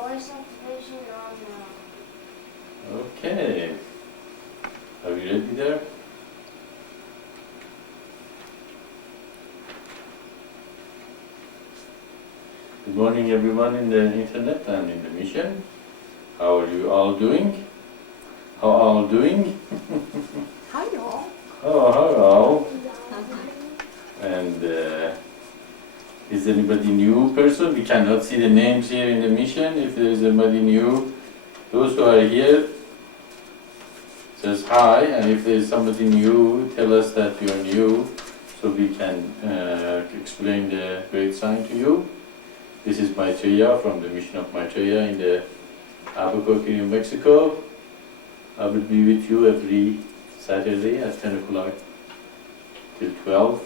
voice activation on now. Okay. Are you ready there? Good morning everyone in the internet and in the mission. How are you all doing? How are all doing? Hello. Oh, hello. And is anybody new person? We cannot see the names here in the mission. If there is anybody new, those who are here, says hi. And if there is somebody new, tell us that you are new, so we can explain the great sign to you. This is Maitreya from the mission of Maitreya in the Albuquerque, New Mexico. I will be with you every Saturday at 10 o'clock till 12,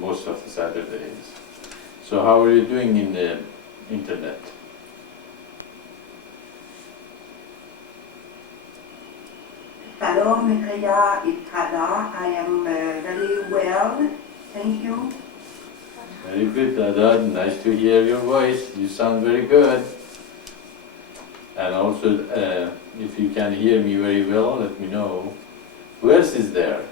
most of the Saturdays. So how are you doing in the internet? Hello, Maitreya, it's Radha. I am very well, thank you. Very good, Dada. Nice to hear your voice. You sound very good. And also, if you can hear me very well, let me know. Who else is there?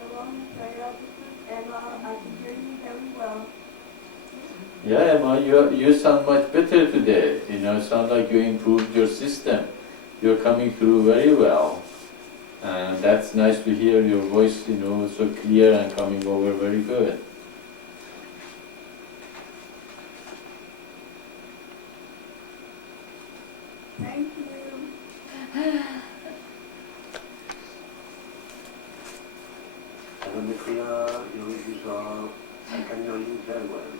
Hello, Maitreya, this is Emma. I can hear you very well. Yeah, Emma, you sound much better today. You know, sound like you improved your system. You're coming through very well. And that's nice to hear your voice, you know, so clear and coming over very good. Thank you. Hello, Maitreya, I can hear you very well.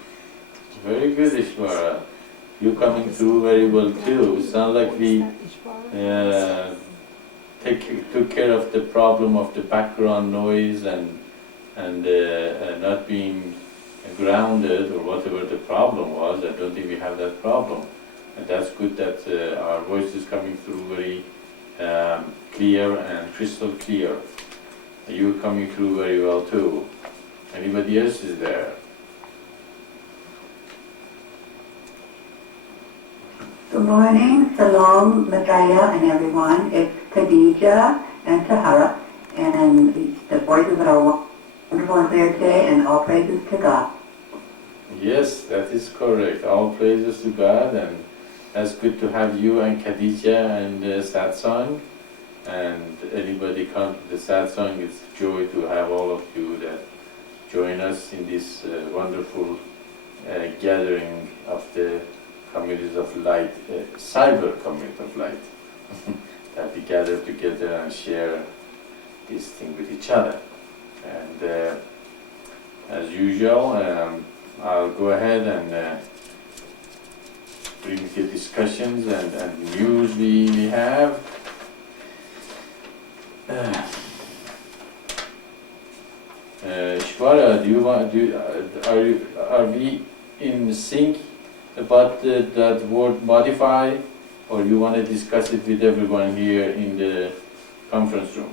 Very good, Ishvara. You're coming through very well too. Sound like we took care of the problem of the background noise and not being grounded or whatever the problem was. I don't think we have that problem. And that's good that our voice is coming through very clear and crystal clear. You're coming through very well too. Anybody else is there? Good morning, Salam, Maitreya, and everyone. It's Khadija and Sahara, and the voices are wonderful and clear today, and all praises to God. Yes, that is correct. All praises to God, and that's good to have you and Khadija and Satsang. And anybody come to the Satsang, it's a joy to have all of you that join us in this wonderful gathering of the communities of light, cyber community of light, that we gather together and share this thing with each other. And as usual, I'll go ahead and bring the discussions and news we have. Shvara, are we in sync about that word modify, or you want to discuss it with everyone here in the conference room?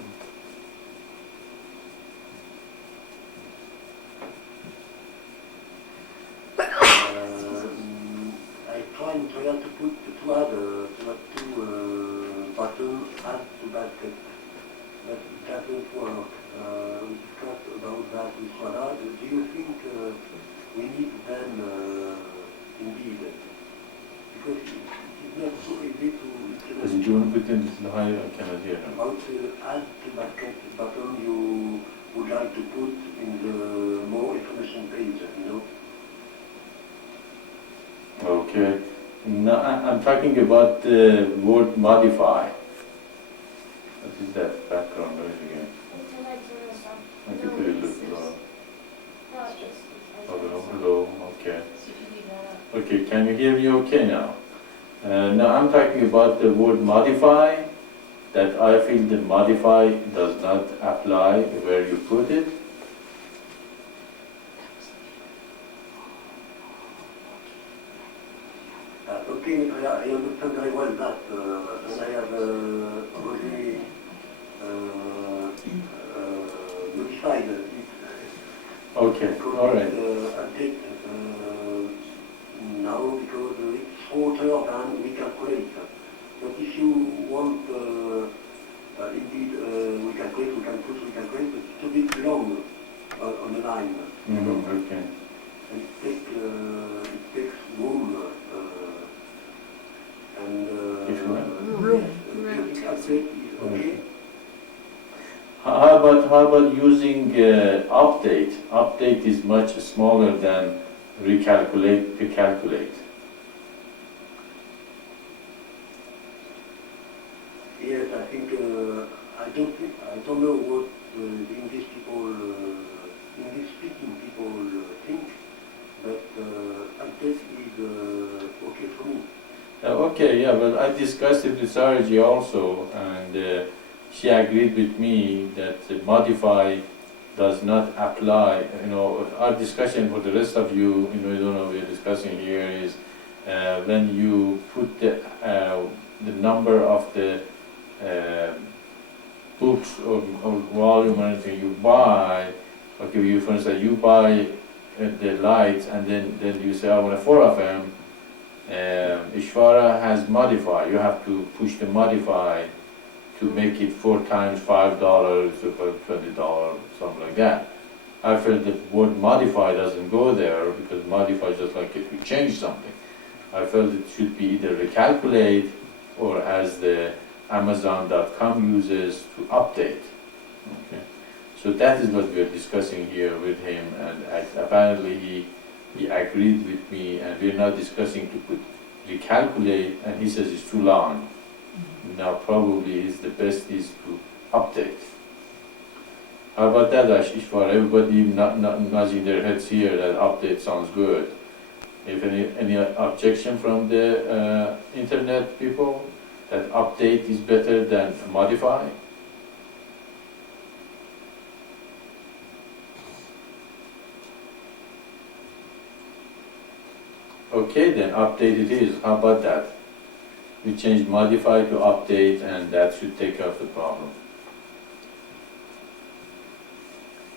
I tried to add two buttons, add to basket, but it doesn't work. We discussed about that with Radha. Do you think we need them indeed? Because it's not so easy to... Do you want to put in this higher? I cannot hear him. About add to basket button you would like to put in the more information page, you know? Okay. No, I'm talking about the word modify. What is that background noise again? I can put it a little low. Hello, okay. Okay, can you hear me okay now? Now I'm talking about the word modify, that I feel the modify does not apply where you put it. Okay, I understand very well that, and I have already modified it. Okay, Because all right. update now because it's shorter than we calculate. But if you want indeed we calculate, we can push, we calculate, but it's a bit long on the line. Okay. And it takes room and If you want. the update is okay. How about using update? Update is much smaller than recalculate. Yes, I think I don't know what the English speaking people think, but update is okay for me. Okay, yeah, but I discussed it with Sarji also, and she agreed with me that modify does not apply. Our discussion for the rest of you, you don't know, we're discussing here is when you put the number of the books or volume or anything you buy. Okay, for instance, you buy the lights, and then you say, I want 4 of them. Ishvara has modify. You have to push the modify to make it 4 times $5 or $20, something like that. I felt the word modify doesn't go there because modify is just like if you change something. I felt it should be either recalculate or as the Amazon.com uses to update. Okay. So that is what we're discussing here with him, and apparently he agreed with me, and we're now discussing to put recalculate, and he says it's too long. Now probably the best is to update. How about that, Ashish? For everybody not nodding their heads here, that update sounds good. If any objection from the internet people, that update is better than modify? Okay, then update it is. How about that? We change modify to update, and that should take care of the problem.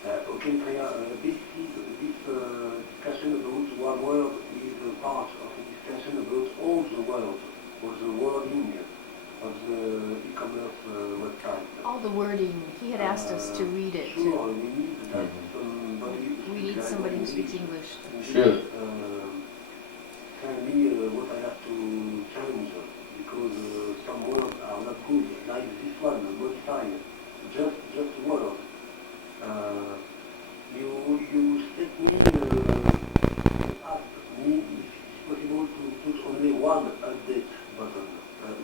Okay, Maitreya, this discussion about one word is a part of a discussion about all the words, or the wording of the e-commerce website. All the wording. He had asked us to read it. Sure, we need that somebody We need somebody who speaks English. Sure. Tell me what I have to change, because some words are not good, like this one, modify, just word. You set me, ask me if it's possible to put only one update button.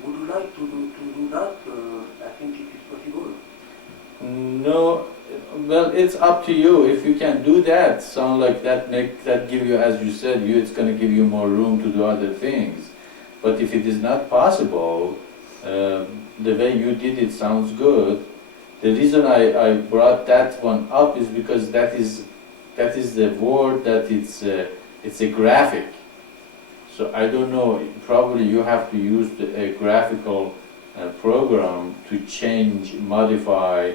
Would you like to do that? I think it is possible. No, well, it's up to you. If you can do that, sound like that give you, as you said, it's going to give you more room to do other things. But if it is not possible, the way you did it sounds good. The reason I brought that one up is because that is the word that it's a graphic. So I don't know, probably you have to use a graphical program to change, modify,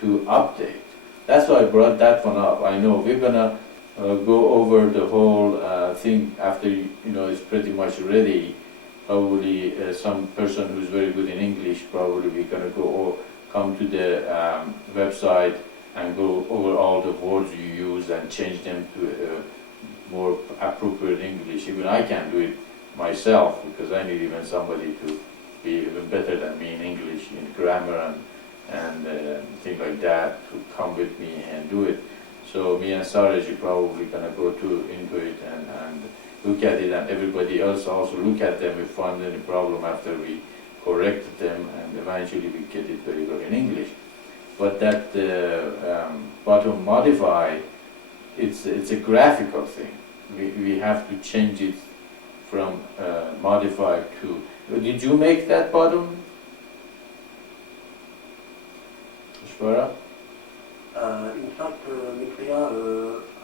to update. That's why I brought that one up. I know we're gonna go over the whole thing after it's pretty much ready. Probably some person who's very good in English, probably we're gonna come to the website and go over all the words you use and change them to more appropriate English. Even I can do it myself because I need even somebody to be even better than me in English, in grammar and things like that, to come with me and do it. So me and Saraj are probably gonna go into it and look at it, and everybody else also look at them. We find any problem after we correct them, and eventually we get it very well in English. But that bottom modify, it's a graphical thing. We have to change it from modify to. Did you make that bottom, Ishvara? In fact, Maitreya,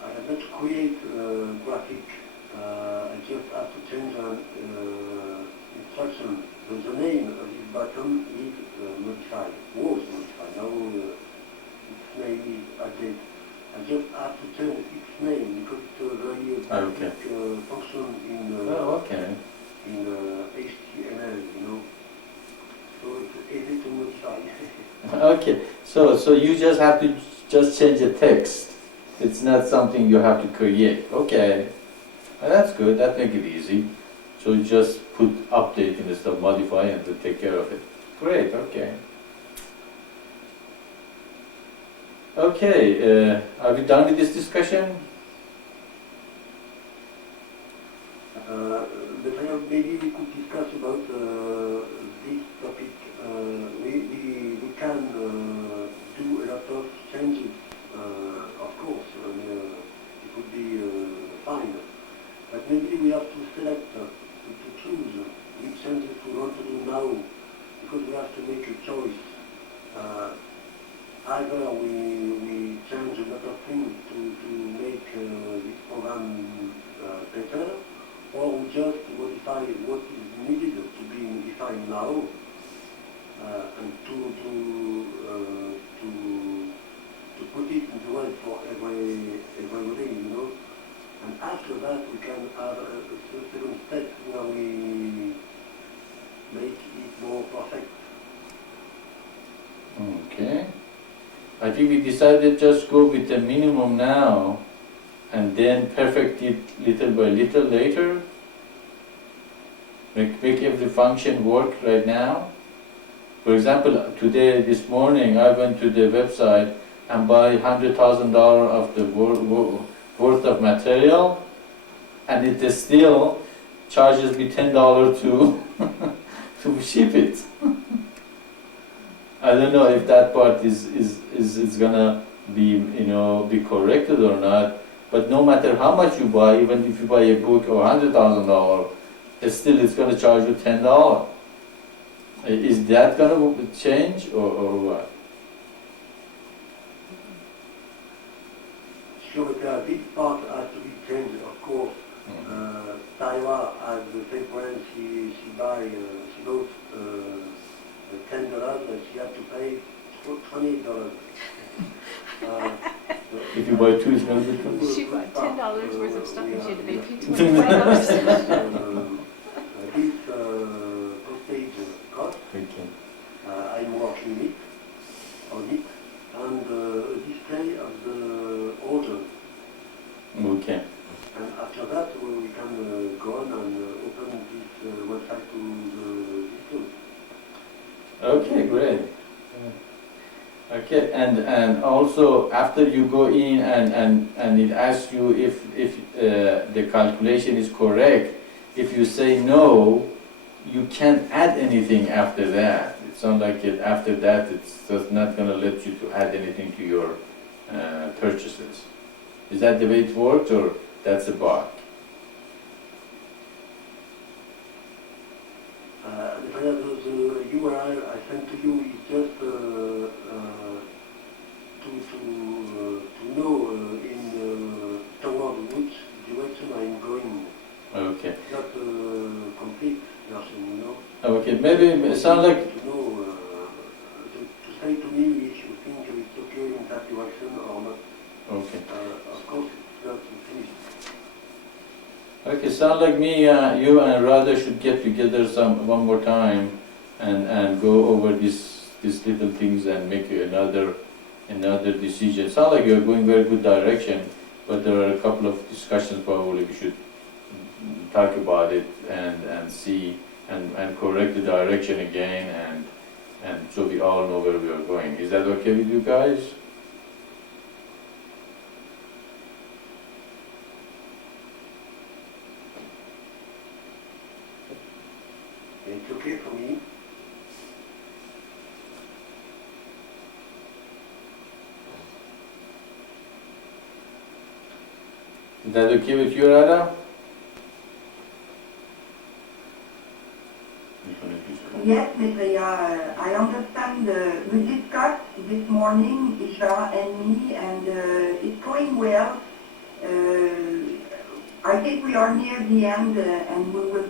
I have not create graphic. I just have to change instruction. The name of this button is modified, was modified. Now its name is update. I just have to change its Okay, so you just have to just change the text. It's not something you have to create. Okay, well, that's good. That make it easy. So you just put update instead of modify and to take care of it. Great. Okay. Okay. Are we done with this discussion? But maybe we could discuss about this topic. We can do a lot of changes, of course, and it would be fine. But maybe we have to select, to choose which changes we want to do now, because we have to make a choice. Either we change a lot of things to make this program better, or we just modify what is needed to be modified now, and to put it into work for everybody, you know. And after that, we can have a certain step where we make it more perfect. Okay. I think we decided just go with the minimum now and then perfect it little by little later. Make every function work right now. For example, this morning, I went to the website and buy $100,000 of the worth of material, and it still charges me $10 to to ship it. I don't know if that part is gonna be be corrected or not. But no matter how much you buy, even if you buy a book or $100,000, still it's gonna charge you $10. Is that gonna change or what? Sure, this part has to be changed, of course. Taiwa has the same brand, she bought $10, and she had to pay $20. If you buy two, it's gonna be $20. She bought $10 worth of stuff and she had to pay $25. This postage cost, Okay. I'm working on it, and display of the order. Okay. And after that, we can go on and open this website to the display. Okay, great. Okay, and also after you go in and it asks you if the calculation is correct, if you say no, you can't add anything after that. It sounds like after that it's just not going to let you to add anything to your purchases. Is that the way it works, or that's a bug? The URL I sent to you is just to know in toward which direction I'm going. Okay. Not complete version, you know. Okay, maybe it sounds like To know, to say to me if you think it's okay in that direction or not. okay. Of course, it's not finished. Okay, sound like me, you and Radha should get together one more time and go over these little things and make another decision. Sound like you're going very good direction, but there are a couple of discussions probably we should talk about it and see and correct the direction again and so we all know where we are going. Is that okay with you guys? It's okay for me. Is that okay with you, Radha? Yes, Maitreya, I understand. We discussed this morning, Isha and me, and it's going well. I think we are near the end, and we will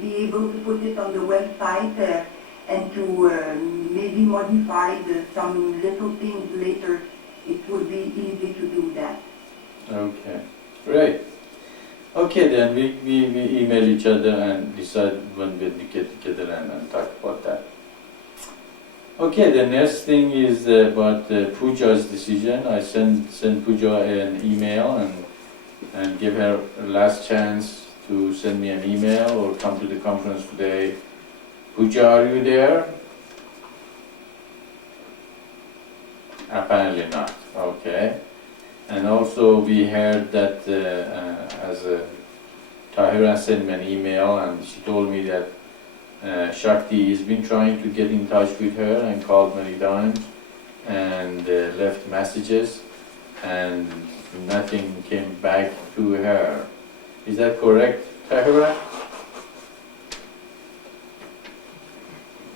be able to put it on the website and to maybe modify some little things later. It will be easy to do that. Okay, great. Okay, then we email each other and decide when we get together and talk about that. Okay, the next thing is about Pooja's decision. I send Pooja an email and give her a last chance to send me an email or come to the conference today. Pooja, are you there? Apparently not. Okay. And also we heard that Tahira sent me an email and she told me that Shakti has been trying to get in touch with her and called many times and left messages and nothing came back to her. Is that correct, Tahira?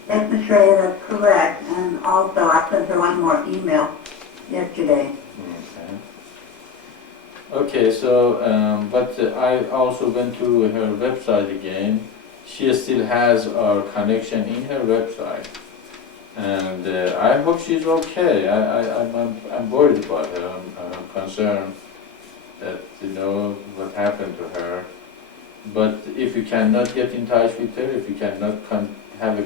Yes, Maitreya, that's correct. And also, I sent her one more email yesterday. Okay, so, but I also went to her website again. She still has our connection in her website. And I hope she's okay. I'm worried about her. I'm concerned that, what happened to her. But if you cannot get in touch with her, if you cannot have a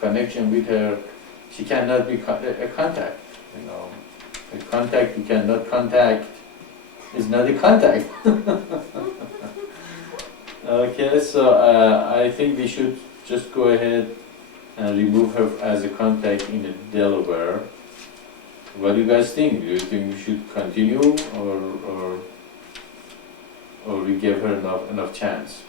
connection with her, she cannot be a contact, A contact you cannot contact is not a contact. Okay, so I think we should just go ahead and remove her as a contact in Delaware. What do you guys think? Do you think we should continue or we give her enough chances?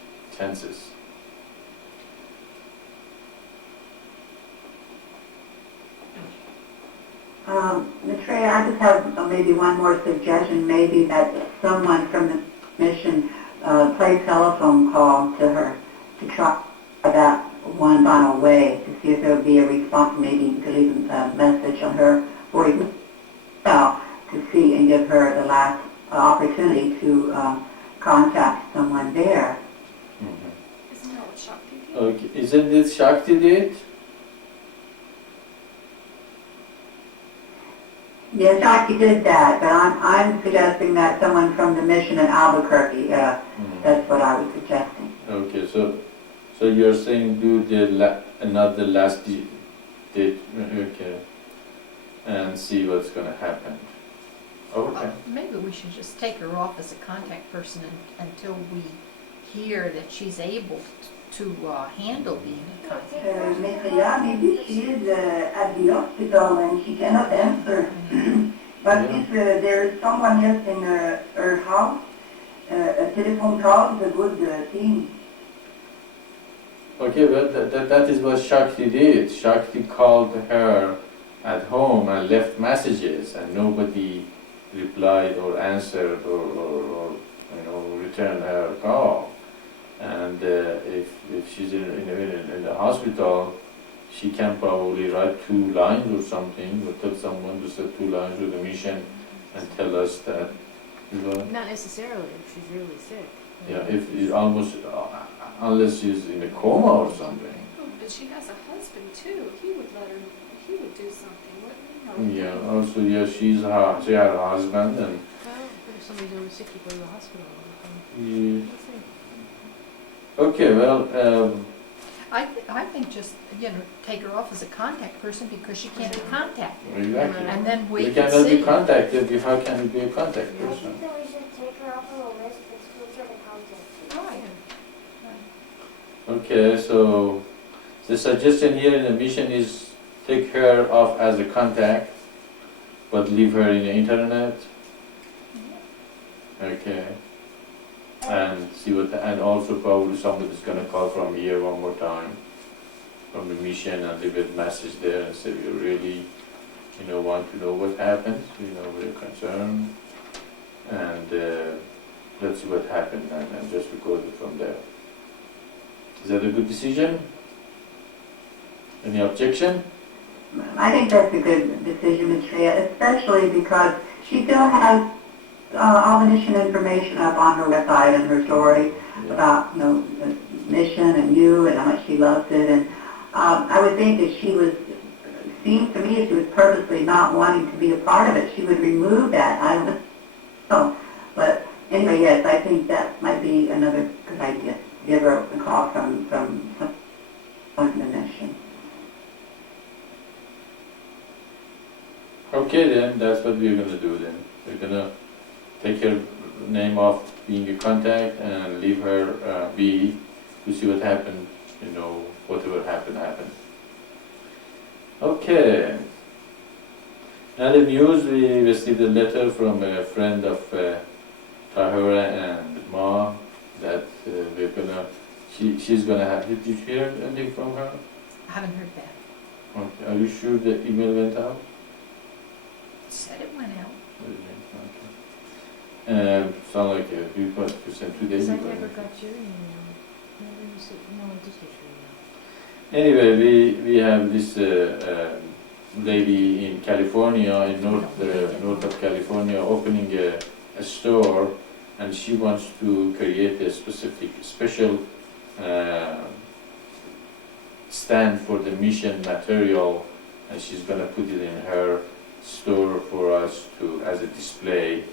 Maitreya, I just have maybe one more suggestion, maybe that someone from the mission play telephone call to her to try that one final way to see if there would be a response. Maybe you could leave a message on her voicemail to see and give her the last opportunity to contact someone there. Mm-hmm. Isn't that what Shakti did? Okay, isn't this Shakti did? Yes, Shakti did that, but I'm suggesting that someone from the mission in Albuquerque, that's what I was suggesting. Okay, so you're saying do another last date, okay, and see what's gonna happen. Okay. Maybe we should just take her off as a contact person until we hear that she's able to handle being a contact. Maitreya, maybe she is at the hospital and she cannot answer. But if there is someone else in her house, a telephone call is a good thing. Okay, but that is what Shakti did. Shakti called her at home and left messages and nobody replied or answered or returned her call. And if she's in the hospital, she can probably write 2 lines or something, or tell someone to say 2 lines with the mission and tell us that, Not necessarily if she's really sick. if it's almost, unless she's in a coma or something. Oh, but she has a husband too. He would do something, wouldn't he? Yeah, also, she had a husband and Well, if somebody's really sick, you go to the hospital all the time. yeah. We'll see. Okay, well, I think just, take her off as a contact person because she can't be contacted. exactly. And then We wait and cannot be see. contacted, how can we be a contact I person? think that we should take her off of the list and switch her to contact. Right. Okay, so the suggestion here in the mission is take her off as a contact, but leave her in the internet. Okay. And see and also probably somebody's gonna call from here one more time, from the mission, and leave a message there and say we really, want to know what happened, we're concerned, and let's see what happened and just record it from there. Is that a good decision? Any objection? I think that's a good decision, Maitreya, especially because she still has all the mission information up on her website and her story about, the mission and you and how much she loves it. And I would think that seems to me if she was purposely not wanting to be a part of it, she would remove that. I don't know. But anyway, yes, I think that might be another good idea. Give her a call from someone in the mission. Okay then, that's what we're gonna do then. We're gonna take her name off being a contact and leave her be to see what happened, whatever happened, happened. Okay. Another news, we received a letter from a friend of Tahura and Ma that she's gonna have, did you hear anything from her? I haven't heard back. Okay. Are you sure the email went out? Said it went out. Okay. Sound like you sent 2 days Because I ago. never got your email. Never you said, no, I did get your email. Anyway, we have this lady in California, in north of California, opening a store, and she wants to create a special stand for the mission material, and she's gonna put it in her store for us to as a display.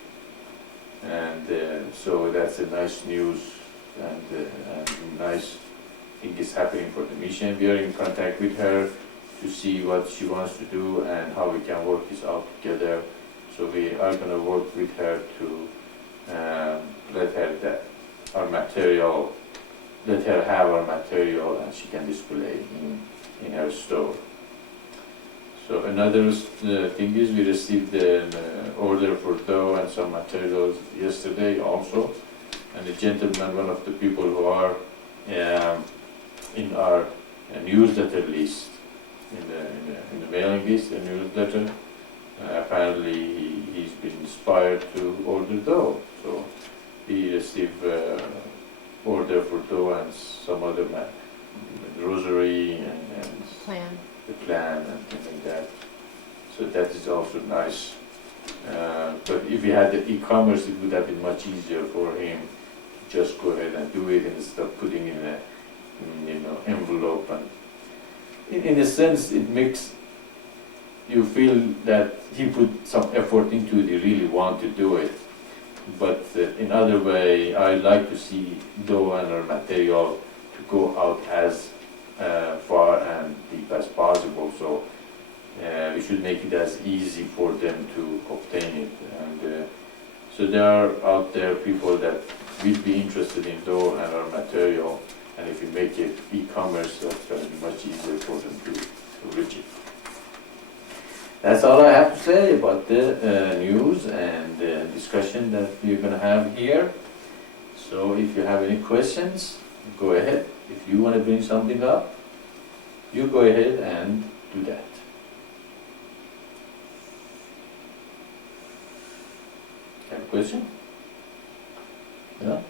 And so that's a nice news and nice thing is happening for the mission. We are in contact with her to see what she wants to do and how we can work this out together. So we are going to work with her to let her have our material and she can display in her store. So another thing is we received an order for dough and some materials yesterday also. And the gentleman, one of the people who are in our newsletter list, in the mailing list, the newsletter, apparently he's been inspired to order dough. So he received order for dough and some other rosary and Plan. the plan and things like that. So that is also nice. But if we had the e-commerce, it would have been much easier for him to just go ahead and do it instead of putting in a envelope. And in a sense, it makes you feel that he put some effort into it, he really want to do it. But in other way, I like to see dough and our material to go out as far and deep as possible. So we should make it as easy for them to obtain it. And so there are out there people that will be interested in dough and our material. And if we make it e-commerce, that's going to be much easier for them to reach it. That's all I have to say about the news and discussion that we're going to have here. So if you have any questions, go ahead. If you want to bring something up, you go ahead and do that. Have a question? Yeah?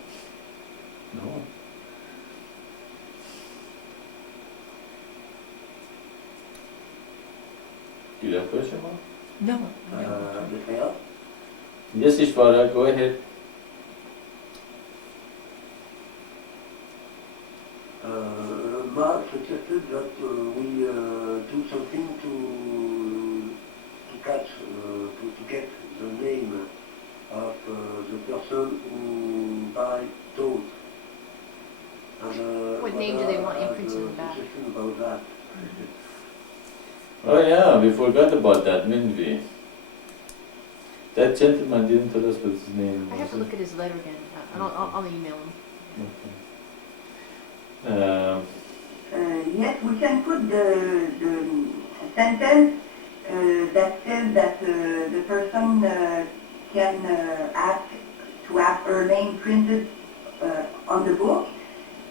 No? Do you have a question, Mark? No. Maitreya? Yes, Ishvara, go ahead. Mark suggested that we do something to catch, to get the name of the person who buy those. And, What name do they want imprinted in the back? Suggestion about that. Oh yeah, we forgot about that, didn't we? That gentleman didn't tell us what his name was. I have to look at his letter again. I'll email him. Okay. Yes, we can put the sentence that says that the person can ask to have her name printed on the book.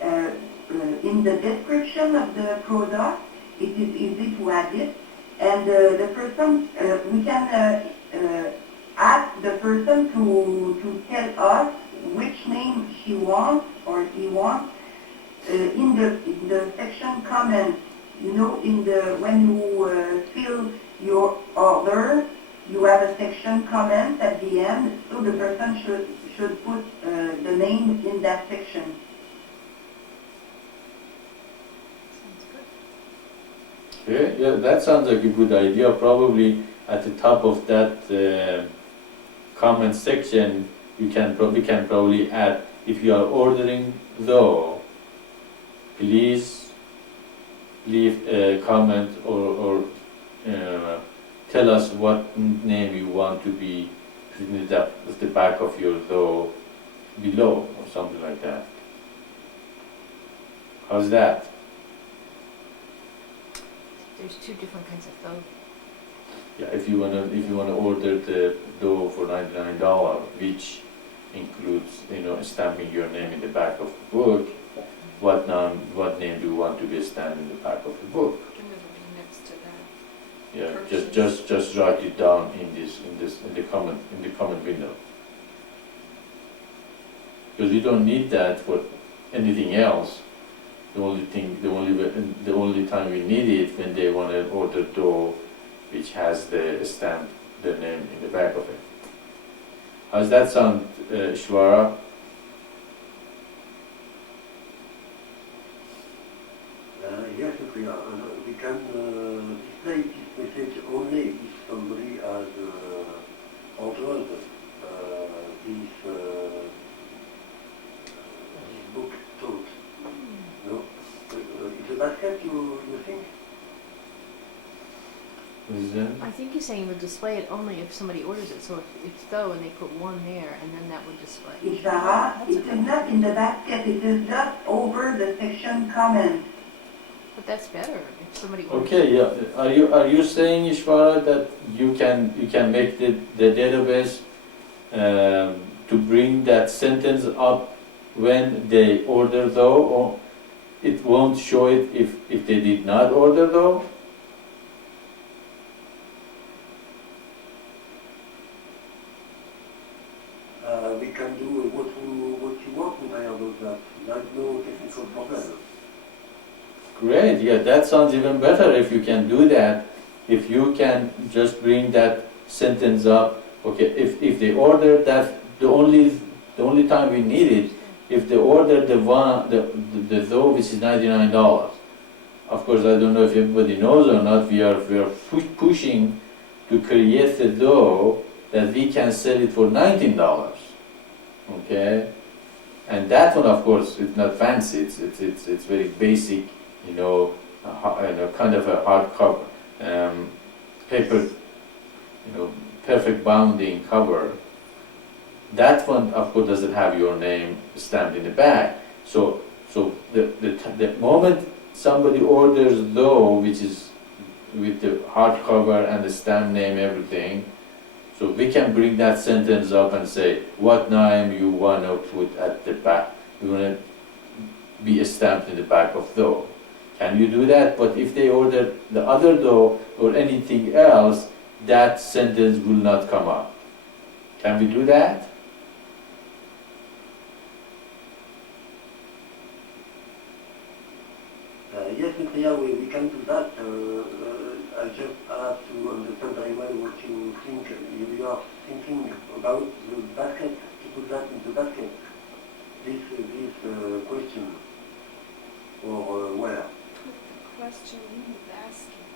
In the description of the product, it is easy to add it. And the person, we can ask the person to tell us which name she wants or he wants. In the section comments, when you fill your order, you have a section comments at the end, so the person should put the name in that section. Okay, yeah, that sounds like a good idea. Probably at the top of that comment section, we can probably add, if you are ordering though, please leave a comment or tell us what name you want to be printed up at the back of your door below, or something like that. How's that? There's two different kinds of though. Yeah, if you wanna order the dough for $99, which includes, stamping your name in the back of the book, what name do you want to be stamped in the back of the book? And it'll be next to that. Yeah, just write it down in the comment window. Because you don't need that for anything else. The only time we need it when they want to order dough which has the stamp, the name in the back of it. How's that sound, Shwara? Yes, we can display this message only if somebody has ordered this book taught. No? It's a basket, you think? I think he's saying would display it only if somebody orders it. So if it's though and they put one there and then that would display. Ishvara, it is not in the basket, it is just over the section comments. But that's better if somebody orders Okay, it. yeah. Are you saying, Ishvara, that you can make the database to bring that sentence up when they order though, or it won't show it if they did not order though? We can do what you want with that. There's no technical problem. Great, yeah, that sounds even better if you can do that. If you can just bring that sentence up, okay, if they order that, the only time we need it, if they order the dough which is $99. Of course, I don't know if everybody knows or not, we are pushing to create the dough that we can sell it for $19. Okay? And that one, of course, it's not fancy, it's very basic, kind of a hardcover, paper, perfect bounding cover. That one, of course, doesn't have your name stamped in the back. So the moment somebody orders dough, which is with the hardcover and the stamp name, everything, so we can bring that sentence up and say what name you want to put at the back. You want to be stamped in the back of dough. Can you do that? But if they order the other dough or anything else, that sentence will not come up. Can we do that? Yes, Maitreya, we can do that. I just have to understand very well what you think. You are thinking about the basket, to put that in the basket. This question, or where? Put the question in the basket,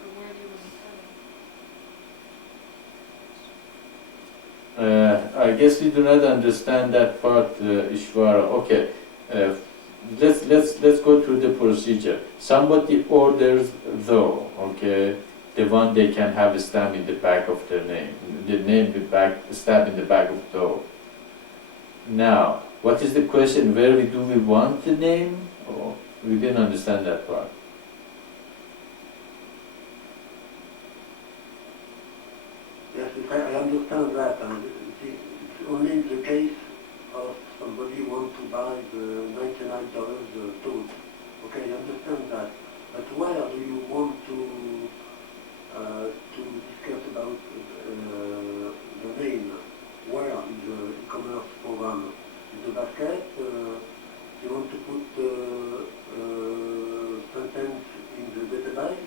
or where do you want to put it? I guess we do not understand that part, Ishvara. Okay, let's go through the procedure. Somebody orders though, okay, the one they can have a stamp in the back of their name, stamp in the back of though. Now, what is the question? Where do we want the name? Oh, we didn't understand that part. Yes, I understand that. It's only the case of somebody want to buy the $99 tote. Okay, I understand that. But where do you want to discuss about the name? Where in the e-commerce program? In the basket? You want to put sentence in the database?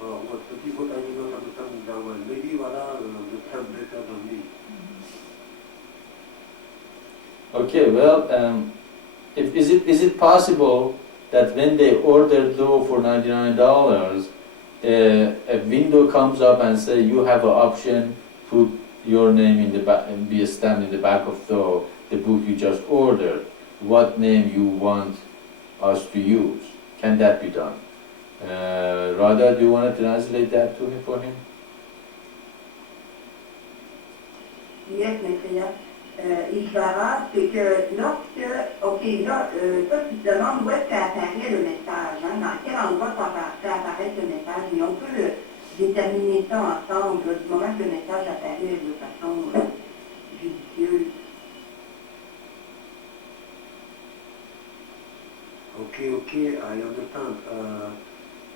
Or what? That is what I do not understand very well. Maybe Wala understand better than me. Okay, well, is it possible that when they order dough for $99, a window comes up and say you have an option, put your name in the back and be stamped in the back of the book you just ordered, what name you want us to use? Can that be done? Radha, do you want to translate that to him for him? Yes, Maitreya. Ishvara, c'est que lorsque, ok, là, ça tu te demandes où est-ce qu'apparaît le message, hein, dans quel endroit ça apparaît le message, mais on peut déterminer ça ensemble, là, du moment que le message apparaît de façon judicieuse. Okay, I understand.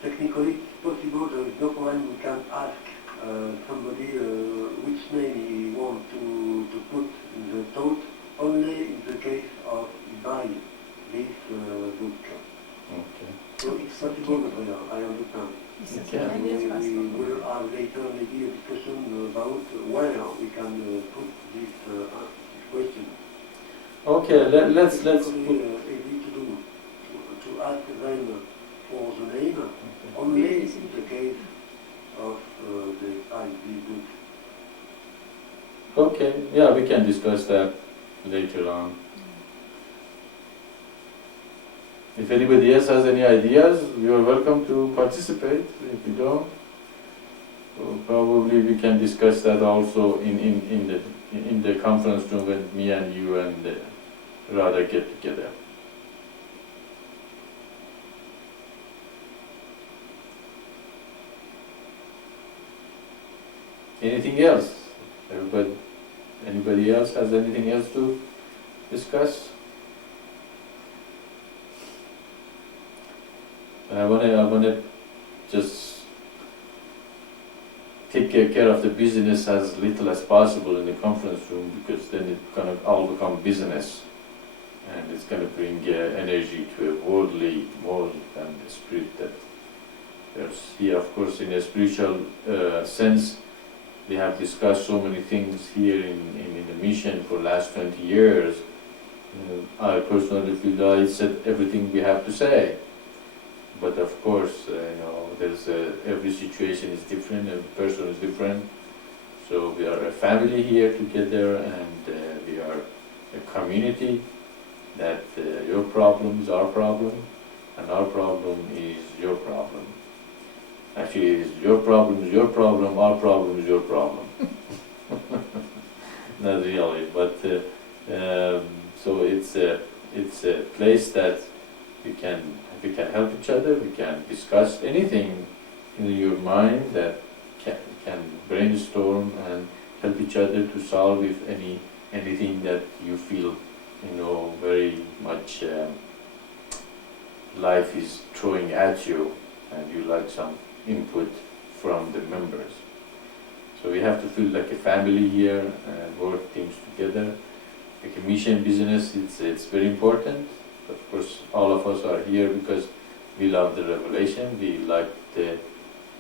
Technically, it's possible there is no problem. We can ask somebody which name he wants to put in the thought, only in the case of buying this book. Okay. So it's possible, I understand. Okay. And we will have later maybe a discussion about where we can put this question. Okay, let's Technically, put. easy to do, to ask them for the name, only in the case of the ID book. Okay, yeah, we can discuss that later on. If anybody else has any ideas, you are welcome to participate. If you don't, well, probably we can discuss that also in the conference room when me and you and Radha get together. Anything else? Anybody else has anything else to discuss? I wanna just take care of the business as little as possible in the conference room, because then it's gonna all become business, and it's gonna bring energy to a worldly more than the spirit that there's here. Of course, in a spiritual sense, we have discussed so many things here in the mission for the last 20 years. I personally feel I said everything we have to say. But of course, there's every situation is different, every person is different. So we are a family here together, and we are a community. That your problem is our problem, and our problem is your problem. Actually, it's your problem is your problem, our problem is your problem. Not really, but so it's a place that we can help each other. We can discuss anything in your mind that can brainstorm and help each other to solve if anything that you feel very much life is throwing at you, and you like some input from the members. So we have to feel like a family here and work things together. Like a mission business, it's very important. Of course, all of us are here because we love the revelation. We like the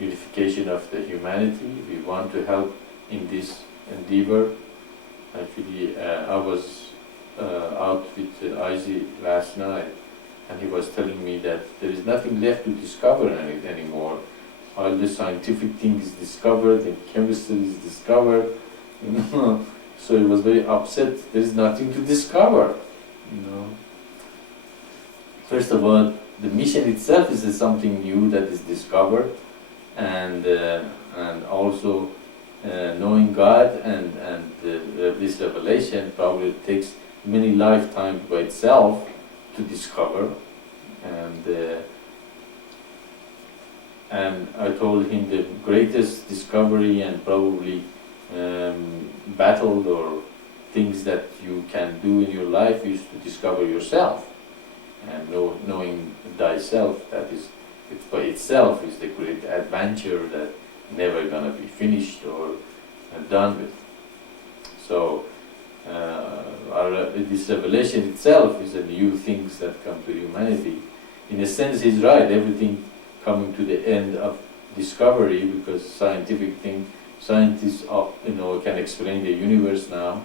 unification of the humanity. We want to help in this endeavor. Actually, I was out with Izzy last night, and he was telling me that there is nothing left to discover anymore. All the scientific thing is discovered, and chemistry is discovered. So he was very upset. There is nothing to discover. First of all, the mission itself is something new that is discovered, and also knowing God and this revelation probably takes many lifetimes by itself to discover, and I told him the greatest discovery and probably battle or things that you can do in your life is to discover yourself, and knowing thyself. That is, it by itself is the great adventure that never gonna be finished or done with. So this revelation itself is a new things that come to humanity. In a sense, he's right. Everything coming to the end of discovery, because scientists can explain the universe now.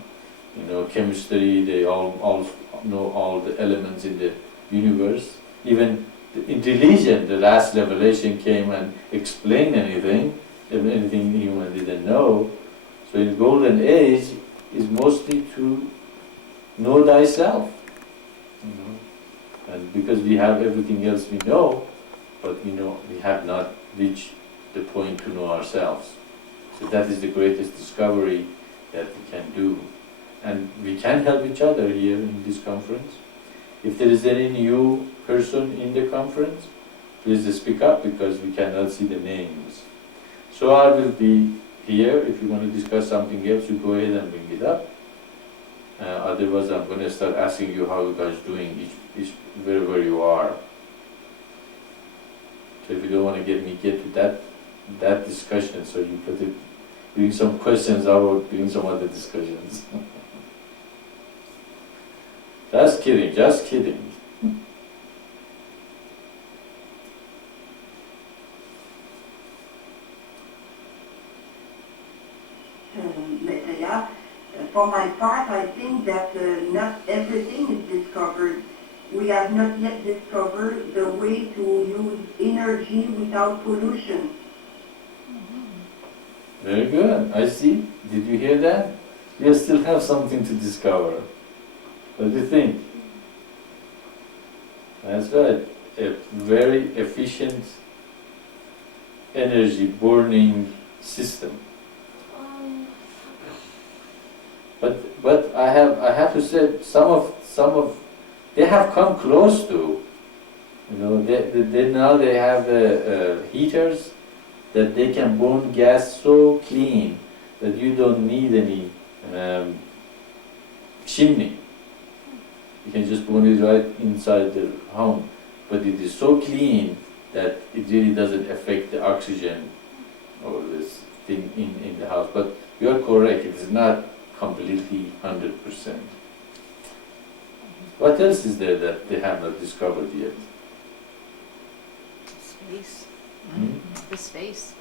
Chemistry, they all know all the elements in the universe. Even in religion, the last revelation came and explained anything human didn't know. So in golden age is mostly to know thyself. And because we have everything else we know, but we have not reached the point to know ourselves. So that is the greatest discovery that we can do. And we can help each other here in this conference. If there is any new person in the conference, please speak up because we cannot see the names. So I will be here. If you want to discuss something else, you go ahead and bring it up. Otherwise, I'm going to start asking you how you guys doing wherever you are. So if you don't want to get to that discussion, so you put it, doing some questions about doing some other discussions. Just kidding, just kidding. Maitreya, for my part, I think that not everything is discovered. We have not yet discovered the way to use energy without pollution. Very good. I see. Did you hear that? You still have something to discover. What do you think? That's right. A very efficient energy burning system. But I have to say some of they have come close to. Now they have heaters that they can burn gas so clean that you don't need any chimney. You can just burn it right inside the home. But it is so clean that it really doesn't affect the oxygen or this thing in the house. But you are correct, it is not completely 100%. What else is there that they have not discovered yet? Space. Hmm? The space.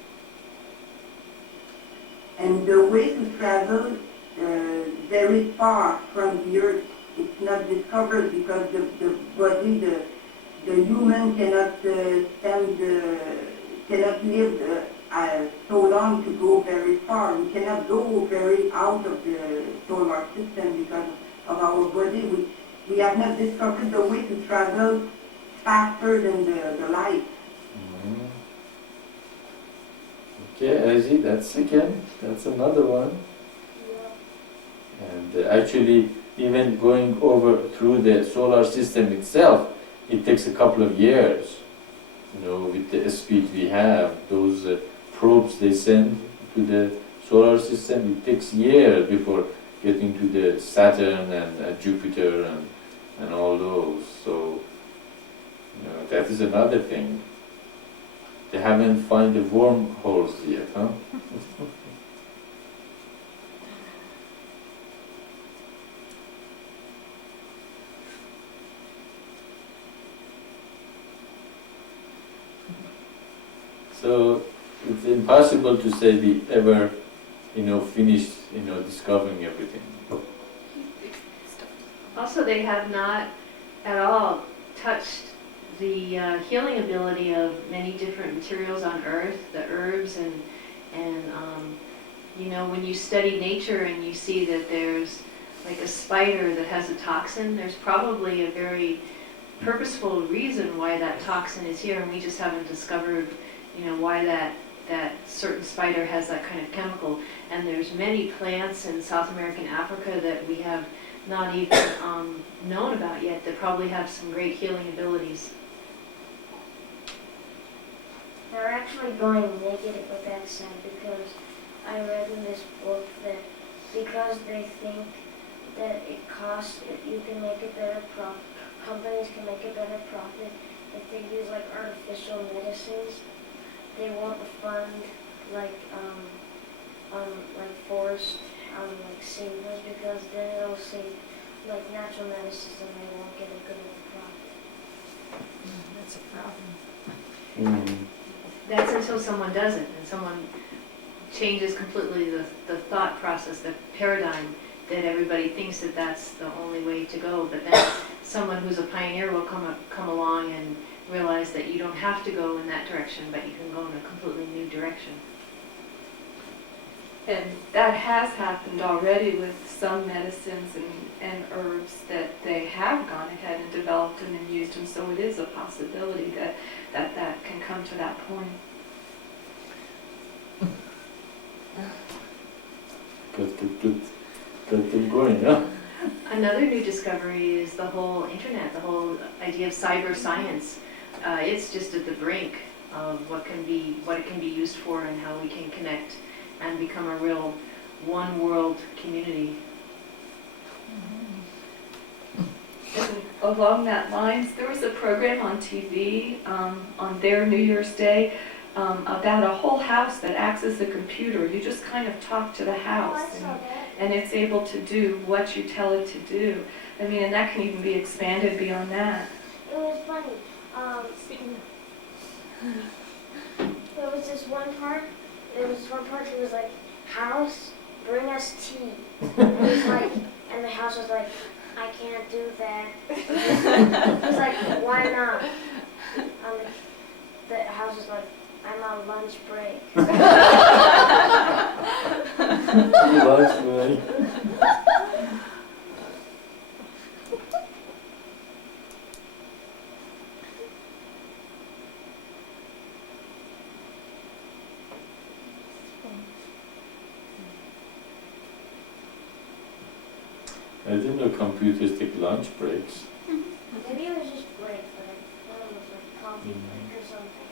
And the way to travel very far from the earth, it's not discovered because the body, the human cannot cannot live so long to go very far. We cannot go very out of the solar system because of our body. We have not discovered the way to travel faster than the light. Mhm. Okay, I see. That's another one. And actually, even going over through the solar system itself, it takes a couple of years. With the speed we have, those probes they send to the solar system, it takes years before getting to the Saturn and Jupiter and all those. So, that is another thing. They haven't found the wormholes yet, huh? So it's impossible to say we ever, finished, discovering everything. Also, they have not at all touched the healing ability of many different materials on Earth, the herbs and when you study nature and you see that there's like a spider that has a toxin, there's probably a very purposeful reason why that toxin is here, and we just haven't discovered, why that certain spider has that kind of chemical. And there's many plants in South American Africa that we have not even known about yet that probably have some great healing abilities. They're actually going negative with that scent because I read in this book that because they think that it costs, you can make a better profit, companies can make a better profit if they use like artificial medicines. They won't fund like forest savers because then it'll save like natural medicines and they won't get a good enough profit. That's a problem. Mm. That's until someone does it, and someone changes completely the thought process, the paradigm, that everybody thinks that that's the only way to go. But then someone who's a pioneer will come along and realize that you don't have to go in that direction, but you can go in a completely new direction. And that has happened already with some medicines and herbs that they have gone ahead and developed them and used them. So it is a possibility that can come to that point. Good. Got them going, huh? Another new discovery is the whole internet, the whole idea of cyber science. It's just at the brink of what it can be used for and how we can connect and become a real one world community. And along that lines, there was a program on TV on their New Year's Day about a whole house that acts as a computer. You just kind of talk to the house, and it's able to do what you tell it to do. I mean, and that can even be expanded beyond that. It was funny. There was this one part. It was like, "House, bring us tea." And it was like, and the house was like, "I can't do that." It was like, "Why not?" The house was like, "I'm on lunch break." I didn't know computers take lunch breaks. Maybe it was just break, but I thought it was like coffee break or something.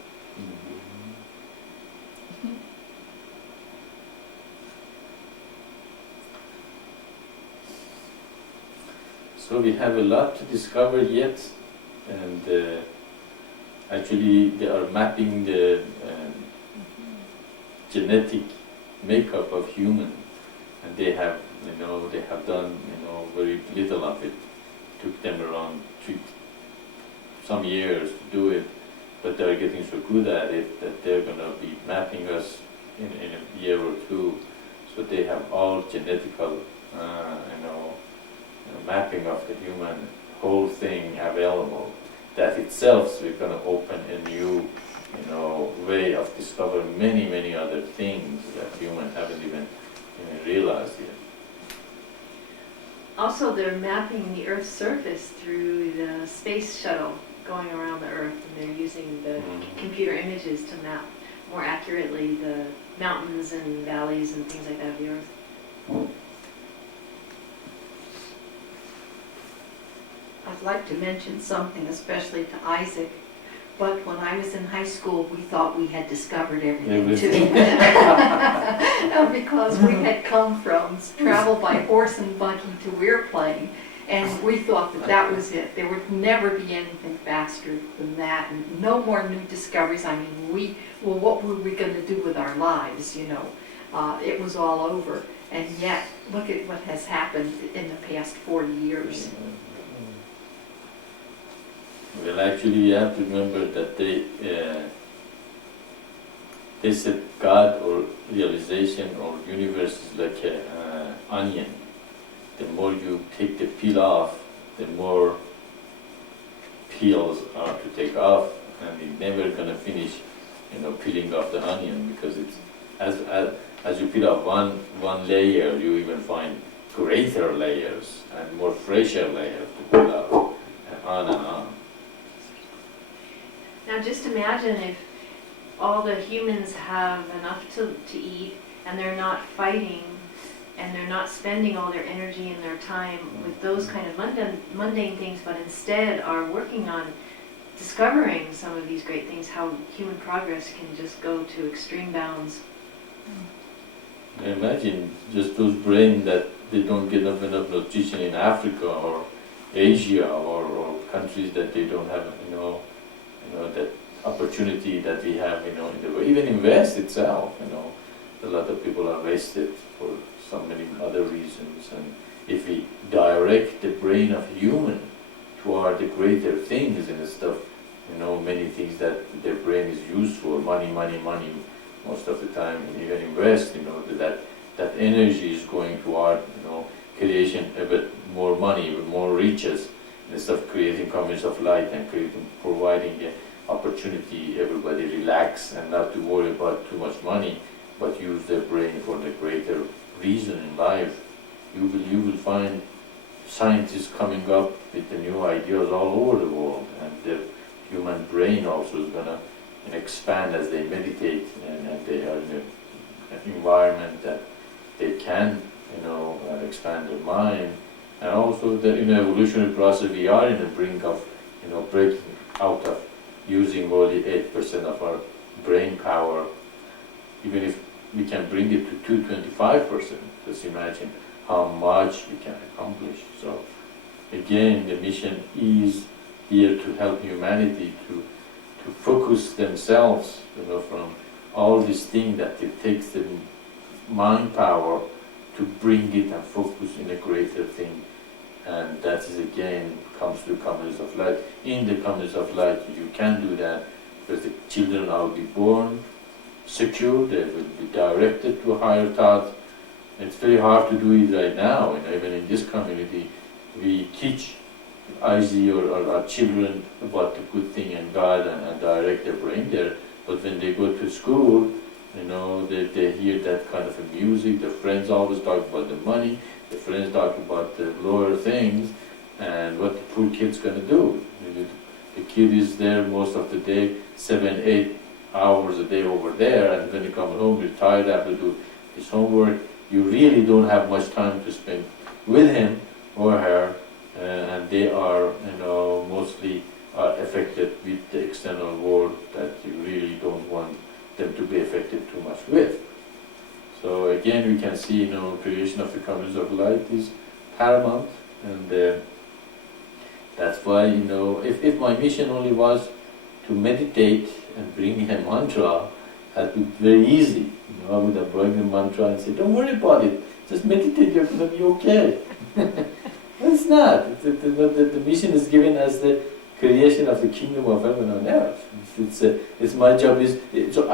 So we have a lot to discover yet, and actually they are mapping the genetic makeup of human, and they have done very little of it. Took them around some years to do it, but they're getting so good at it that they're going to be mapping us in a year or two. So they have all genetical, mapping of the human whole thing available. That itself is going to open a new, way of discovering many other things that humans haven't even realized yet. Also, they're mapping the Earth's surface through the space shuttle going around the Earth, and they're using the computer images to map more accurately the mountains and valleys and things like that of the Earth. I'd like to mention something, especially to Isaac. But when I was in high school, we thought we had discovered everything too. Because we had come from travel by horse and buggy to Weirplane, and we thought that was it. There would never be anything faster than that, and no more new discoveries. I mean, what were we going to do with our lives, It was all over. And yet, look at what has happened in the past 40 years. Well, actually, you have to remember that they said God or realization or universe is like an onion. The more you take the peel off, the more peels are to take off, and you're never gonna finish, peeling off the onion, because it's as you peel off one layer, you even find greater layers and more fresher layers to peel off, and on. Now just imagine if all the humans have enough to eat, and they're not fighting, and they're not spending all their energy and their time with those kind of mundane things, but instead are working on discovering some of these great things, how human progress can just go to extreme bounds. Imagine just those brains that they don't get enough nutrition in Africa or Asia or countries that they don't have, that opportunity that we have, in the way. Even in West itself, a lot of people are wasted for so many other reasons. And if we direct the brain of human toward the greater things and stuff, many things that their brain is used for, money, most of the time, even in West, that energy is going toward, creation, a bit more money, more riches, instead of creating communities of light and providing the opportunity, everybody relax and not to worry about too much money. but use their brain for the greater reason in life, you will find scientists coming up with the new ideas all over the world, and the human brain also is going to expand as they meditate, and they are in an environment that they can, expand their mind. And also the in the evolutionary process we are in the brink of, breaking out of using only 8% of our brain power. Even if we can bring it to 225%, just imagine how much we can accomplish. So again, the mission is here to help humanity to focus themselves, from all these things that it takes the mind power to bring it and focus in a greater thing. And that is again comes to communities of light. In the communities of light, you can do that because the children will be born secure, they will be directed to higher thought. It's very hard to do it right now, even in this community. We teach IZ or our children about the good thing and God and direct their brain there, but when they go to school, they hear that kind of a music, their friends always talk about the money, the friends talk about the lower things, and what the poor kid's going to do. The kid is there most of the day, 7-8 hours a day over there, and when you come home, you're tired, have to do his homework. You really don't have much time to spend with him or her, and they are, mostly are affected with the external world that you really don't want them to be affected too much with. So again, we can see, creation of the communities of light is paramount, and that's why, if my mission only was to meditate and bring a mantra, that would be very easy. I would have brought the mantra and said, don't worry about it, just meditate, you're going to be okay. It's not. The mission is given as the creation of the kingdom of heaven on earth. It's my job is, so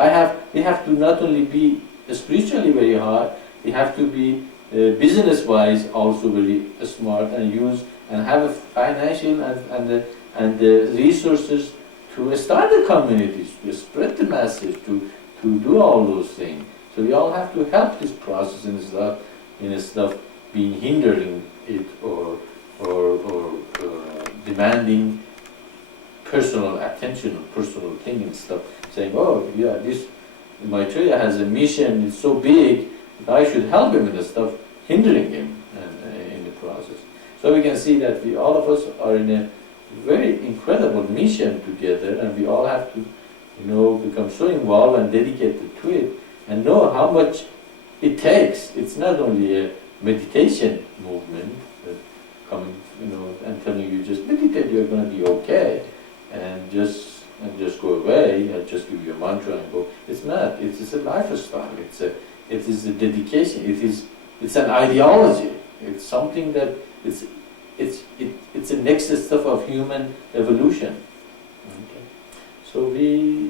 we have to not only be spiritually very hard, we have to be business-wise also very smart and use and have a financial and the resources to start the communities, to spread the message, to do all those things. So we all have to help this process instead of being hindering it or demanding personal attention or personal thing and stuff, saying, oh yeah, this Maitreya has a mission, it's so big, I should help him in the stuff, hindering him in the process. So we can see that all of us are in a very incredible mission together, and we all have to, become so involved and dedicated to it, and know how much it takes. It's not only a meditation movement that coming, and telling you just meditate, you're going to be okay, and just go away, and just give you a mantra and go. It's not. It's a lifestyle. It is a dedication. It's an ideology. It's something that it's a next step of human evolution. Okay. So we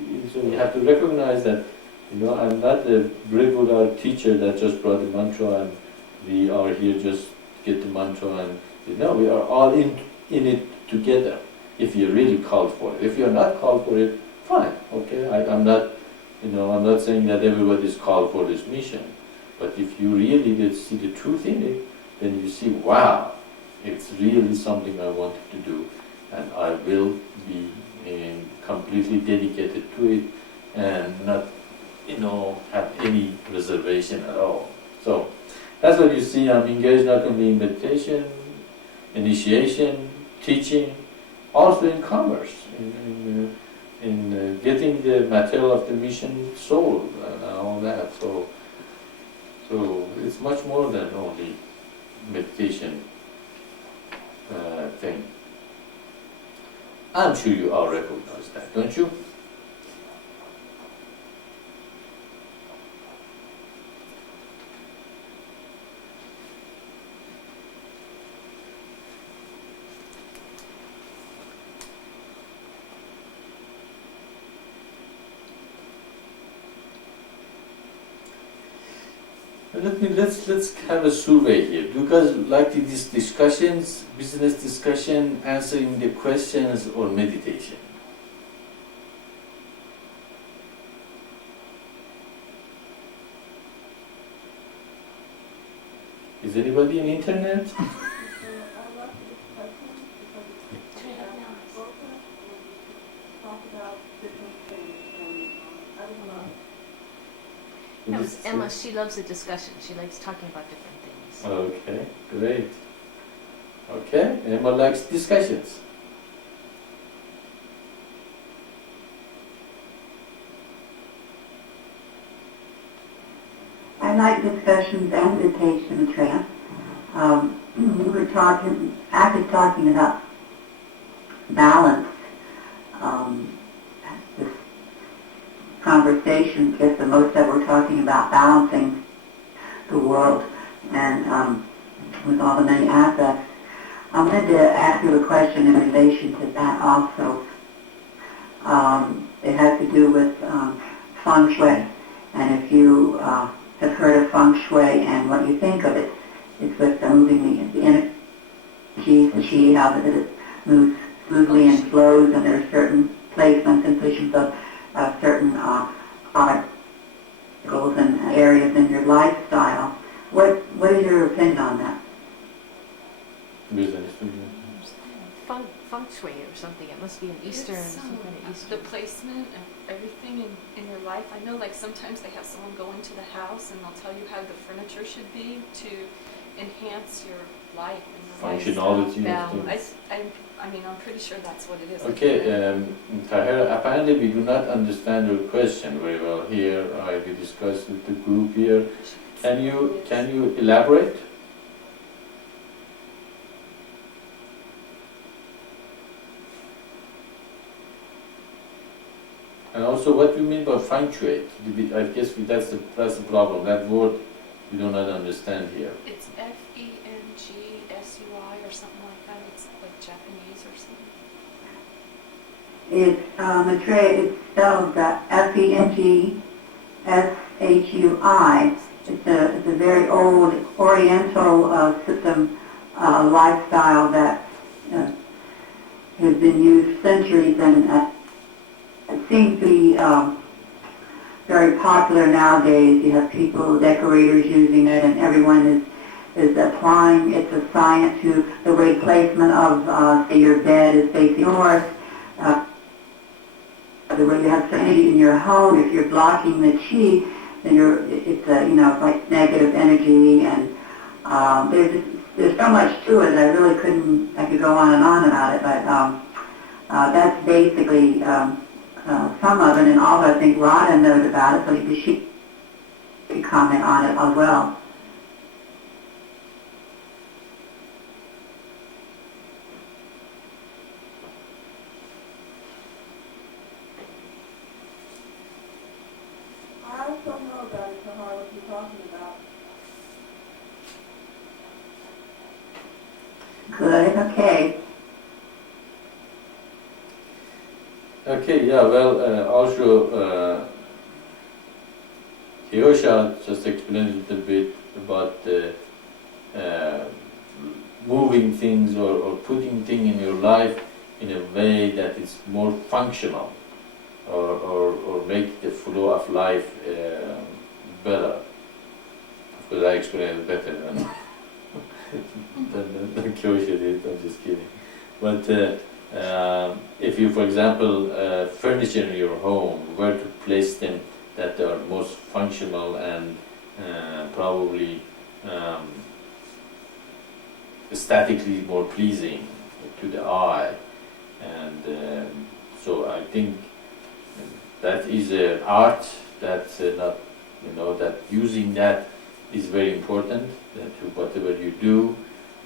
have to recognize that, I'm not a regular teacher that just brought the mantra and we are here just get the mantra and we are all in it together. If you're really called for it. If you're not called for it, fine. Okay. I'm not saying that everybody is called for this mission, but if you really did see the truth in it, then you see, wow, it's really something I wanted to do, and I will be completely dedicated to it, and not, have any reservation at all. So that's what you see. I'm engaged not only in meditation, initiation, teaching, also in commerce, in getting the material of the mission sold and all that. So it's much more than only meditation thing. I'm sure you all recognize that, don't you? Let's have a survey here. Do you guys like these discussions, business discussion, answering the questions, or meditation? Is anybody in internet? That was Emma. She loves a discussion. She likes talking about different things. Okay, great. Okay, Emma likes discussions. I like discussions and meditation, Maitreya. We were actually talking about balance. This conversation, because the most that we're talking about balancing the world and with all the many aspects. I wanted to ask you a question in relation to that also. It has to do with feng shui. And if you have heard of feng shui and what you think of it, it's with moving the energy, the qi, how that it moves smoothly and flows, and there are certain placements and positions of certain particles and areas in your lifestyle. What is your opinion on that? Feng shui or something. It must be an Eastern, some kind of Eastern. The placement and everything in your life. I know, like, sometimes they have someone go into the house and they'll tell you how the furniture should be to enhance your life and your Functionality. I mean, I'm pretty sure that's what it is. Okay, Tahira, apparently we do not understand your question very well here. We discussed with the group here. Can you elaborate? And also, what do you mean by feng shui? I guess that's the problem. That word we do not understand here. It's Fengshui or something like that. It's like Japanese or something. It's Maitreya. It's spelled Fengshi. It's a very old Oriental system lifestyle that has been used centuries, and it seems to be very popular nowadays. You have people, decorators using it, and everyone is applying its science to the way placement of, say, your bed is facing north, the way you have serenity in your home. If you're blocking the qi, then it's like negative energy, and there's so much to it. I could go on and on about it, but that's basically some of it, and also I think Radha knows about it, so she could comment on it as well. I don't know about it, Sahar, what you're talking about. Good, okay. Okay, yeah, well, also, Hiosha just explained a little bit about moving things or putting things in your life in a way that is more functional or make the flow of life better. Of course, I explained it better than Hiosha did, I'm just kidding. But if you, for example, furniture in your home, where to place them that are most functional and probably aesthetically more pleasing to the eye, and so I think that is an art that's not, that using that is very important to whatever you do.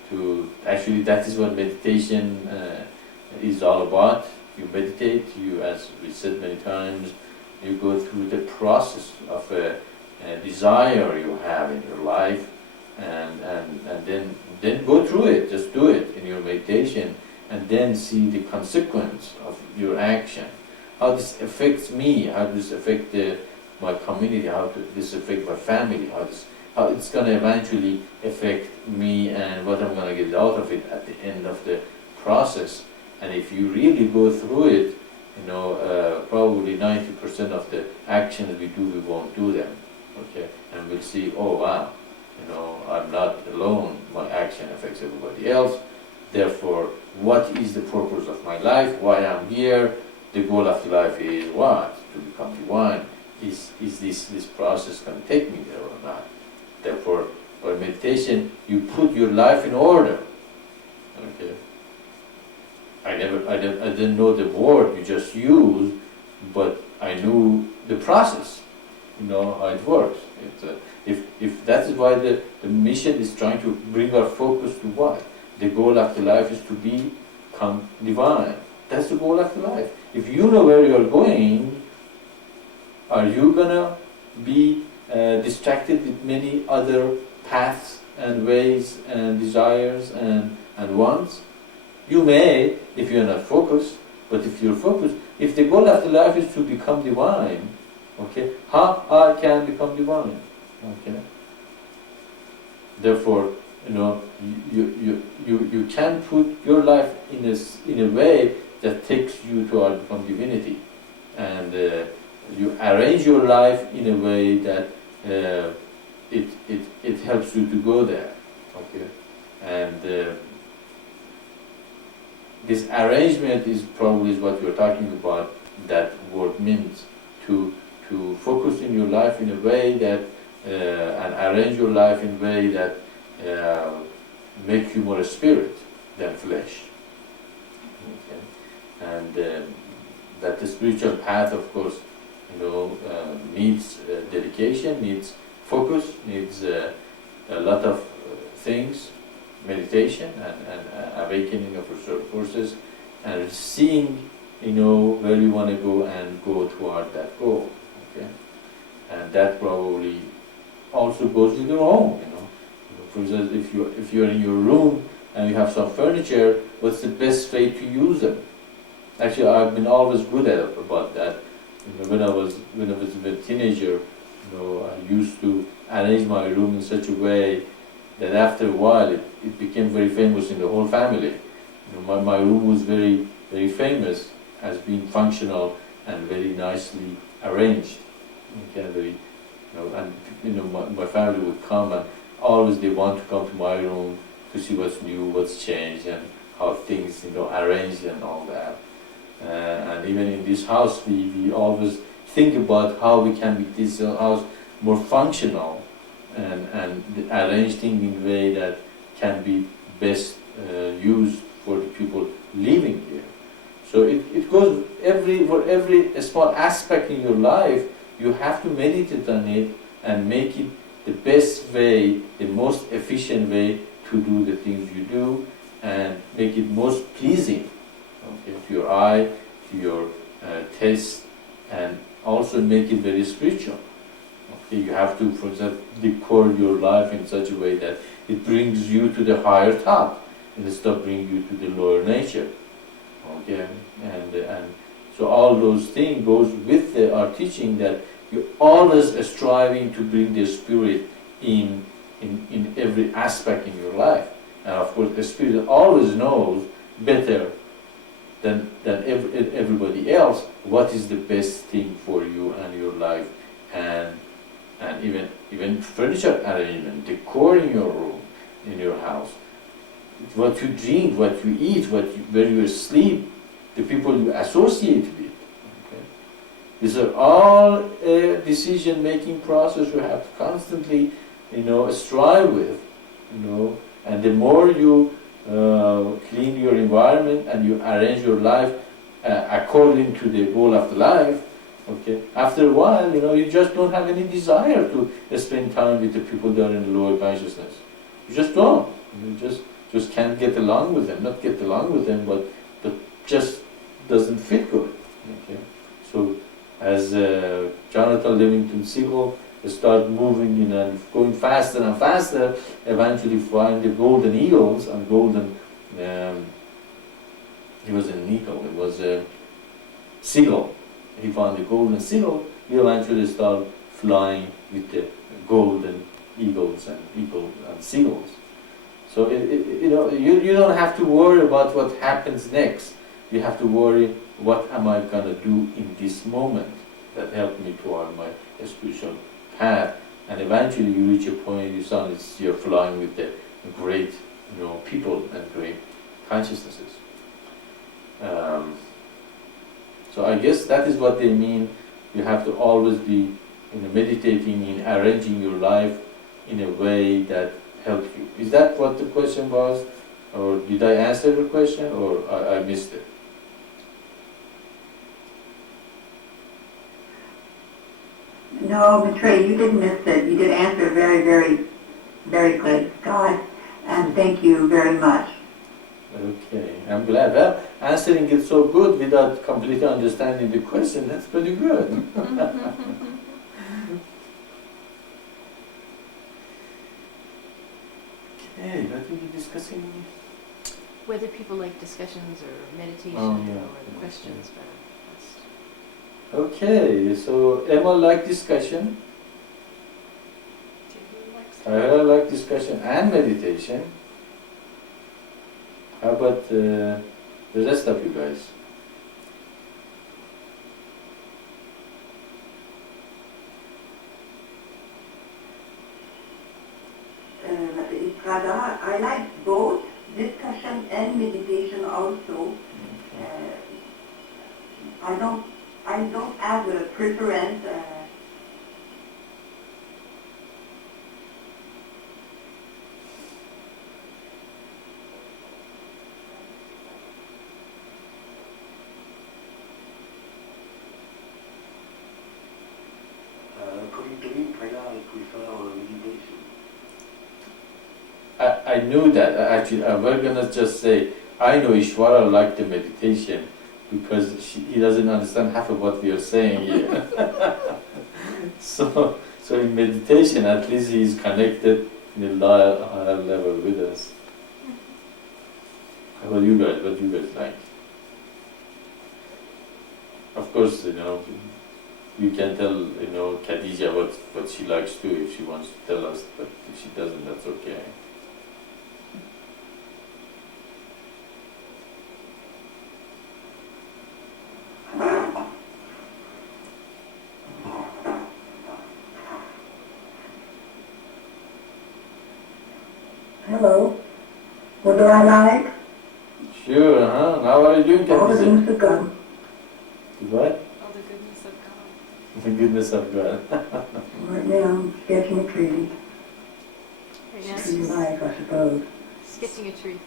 To actually, that is what meditation is all about. You meditate, as we said many times, you go through the process of a desire you have in your life, and then go through it, just do it in your meditation, and then see the consequence of your action. How this affects me, how this affect my community, how this affect my family, how it's going to eventually affect me and what I'm going to get out of it at the end of the process. And if you really go through it, probably 90% of the actions we do, we won't do them. Okay, and we'll see, oh wow, I'm not alone. My action affects everybody else. Therefore, what is the purpose of my life? Why I'm here? The goal of the life is what? To become divine. Is this process going to take me there or not? Therefore, by meditation, you put your life in order. Okay. I didn't know the word you just used, but I knew the process. How it works. If that is why the mission is trying to bring our focus to what? The goal of the life is to become divine. That's the goal of the life. If you know where you're going, are you gonna be distracted with many other paths and ways and desires and wants? You may, if you're not focused, but if you're focused, if the goal of the life is to become divine, okay, how I can become divine? Okay. Therefore, you can put your life in a way that takes you to become divinity, and you arrange your life in a way that it helps you to go there. Okay, and this arrangement is probably what you're talking about. That word means to focus in your life in a way that and arrange your life in a way that make you more spirit than flesh. Okay. And that the spiritual path, of course, needs dedication, needs focus, needs a lot of things, meditation and awakening of reserve forces, and seeing, where you want to go and go toward that goal. Okay, and that probably also goes with your home. For example, if you're in your room and you have some furniture, what's the best way to use them? Actually, I've been always good about that. When I was a teenager, I used to arrange my room in such a way that after a while it became very famous in the whole family. My room was very, very famous as being functional and very nicely arranged. Okay, my family would come, and always they want to come to my room to see what's new, what's changed, and how things arranged and all that. And even in this house, we always think about how we can make this house more functional and arrange things in a way that can be best used for the people living here. So it goes for every small aspect in your life. You have to meditate on it and make it the best way, the most efficient way to do the things you do, and make it most pleasing, okay, to your eye, to your taste, and also make it very spiritual. Okay, you have to, for example, decor your life in such a way that it brings you to the higher top instead of bringing you to the lower nature. Okay, and so all those things goes with our teaching, that you're always striving to bring the spirit in every aspect in your life. And of course, the spirit always knows better than everybody else what is the best thing for you and your life, and even furniture arrangement, decoring your room in your house, what you drink, what you eat, where you sleep, the people you associate with. Okay? These are all a decision-making process you have to constantly, strive with, and the more you clean your environment and you arrange your life according to the goal of the life, okay, after a while, you just don't have any desire to spend time with the people that are in the lower consciousness. You just don't. You just can't get along with them. Not get along with them, but just doesn't fit good. Okay, so as Jonathan Livingston Seagull start moving and going faster and faster, eventually find the golden eagles and golden. He was an eagle. It was a seagull. He found the golden seagull. He eventually started flying with the golden eagles and seagulls. So you don't have to worry about what happens next. You have to worry, what am I gonna do in this moment that helped me toward my spiritual path, and eventually you reach a point you're flowing with the great, people and great consciousnesses. So I guess that is what they mean. You have to always be, meditating in arranging your life in a way that helps you. Is that what the question was, or did I answer the question, or I missed it? No, Maitreya, you didn't miss it. You did answer very, very, very good, Scott, and thank you very much. Okay, I'm glad. Well, answering it so good without completely understanding the question, that's pretty good. Okay, what were you discussing? Whether people like discussions or meditation Oh, yeah. or the questions, but that's Okay, so Emma liked discussion, Jamie likes I like discussion and meditation. How about the rest of you guys? Radha, I like both discussion and meditation also. I don't have a preference. According to me, Priya, I prefer meditation. I knew that. Actually, we're gonna just say, I know Ishwara liked the meditation because he doesn't understand half of what we are saying here. So in meditation, at least he is connected in a higher level with us. How about you guys? What do you guys like? Of course, you can tell, Khadija what she likes too if she wants to tell us, but if she doesn't, that's okay. Hello. What do I like? Sure, huh? How are you doing, All the Khadija? things to come. What? all the goodness of God. The goodness of God. Right now, I'm sketching a tree. right now. Tree life, I suppose. Sketching a tree.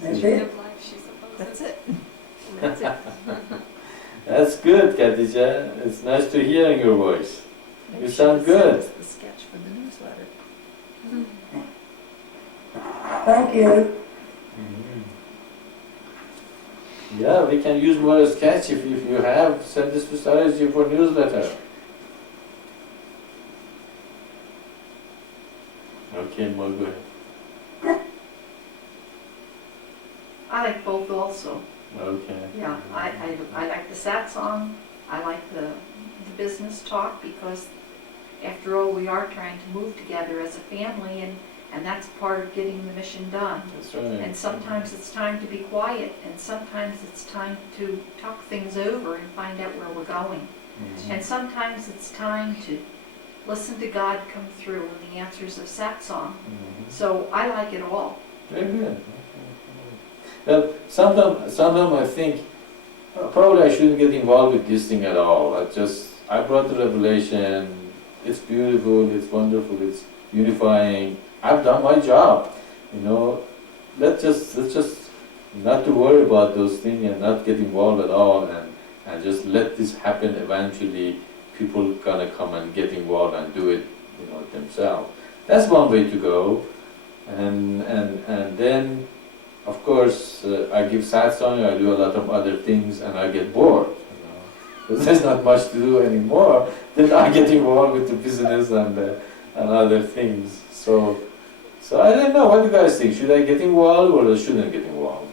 That's Tree it. of life, she supposes. That's it. That's it. That's good, Khadija. It's nice to hear your voice. Maybe You she sound could send good. us the sketch for the newsletter. Thank you. Yeah, we can use more sketch if you have. Send this to Saraji for newsletter. Okay, Mo, go ahead. I like both also. Okay. Yeah, I like the Satsang, I like the business talk, because after all, we are trying to move together as a family, and that's part of getting the mission done. That's right. And sometimes it's time to be quiet, and sometimes it's time to talk things over and find out where we're going. Mhm. And sometimes it's time to listen to God come through in the answers of Satsang. Mhm. So I like it all. Very good. Well, sometimes I think probably I shouldn't get involved with this thing at all. I brought the revelation. It's beautiful. It's wonderful. It's unifying. I've done my job. Let's just not to worry about those things and not get involved at all, and just let this happen. Eventually, people gonna come and get involved and do it, themselves. That's one way to go, and then. Of course, I give satsang, I do a lot of other things, and I get bored. Because there's not much to do anymore. Then I get involved with the business and other things. So I don't know. What do you guys think? Should I get involved or shouldn't get involved?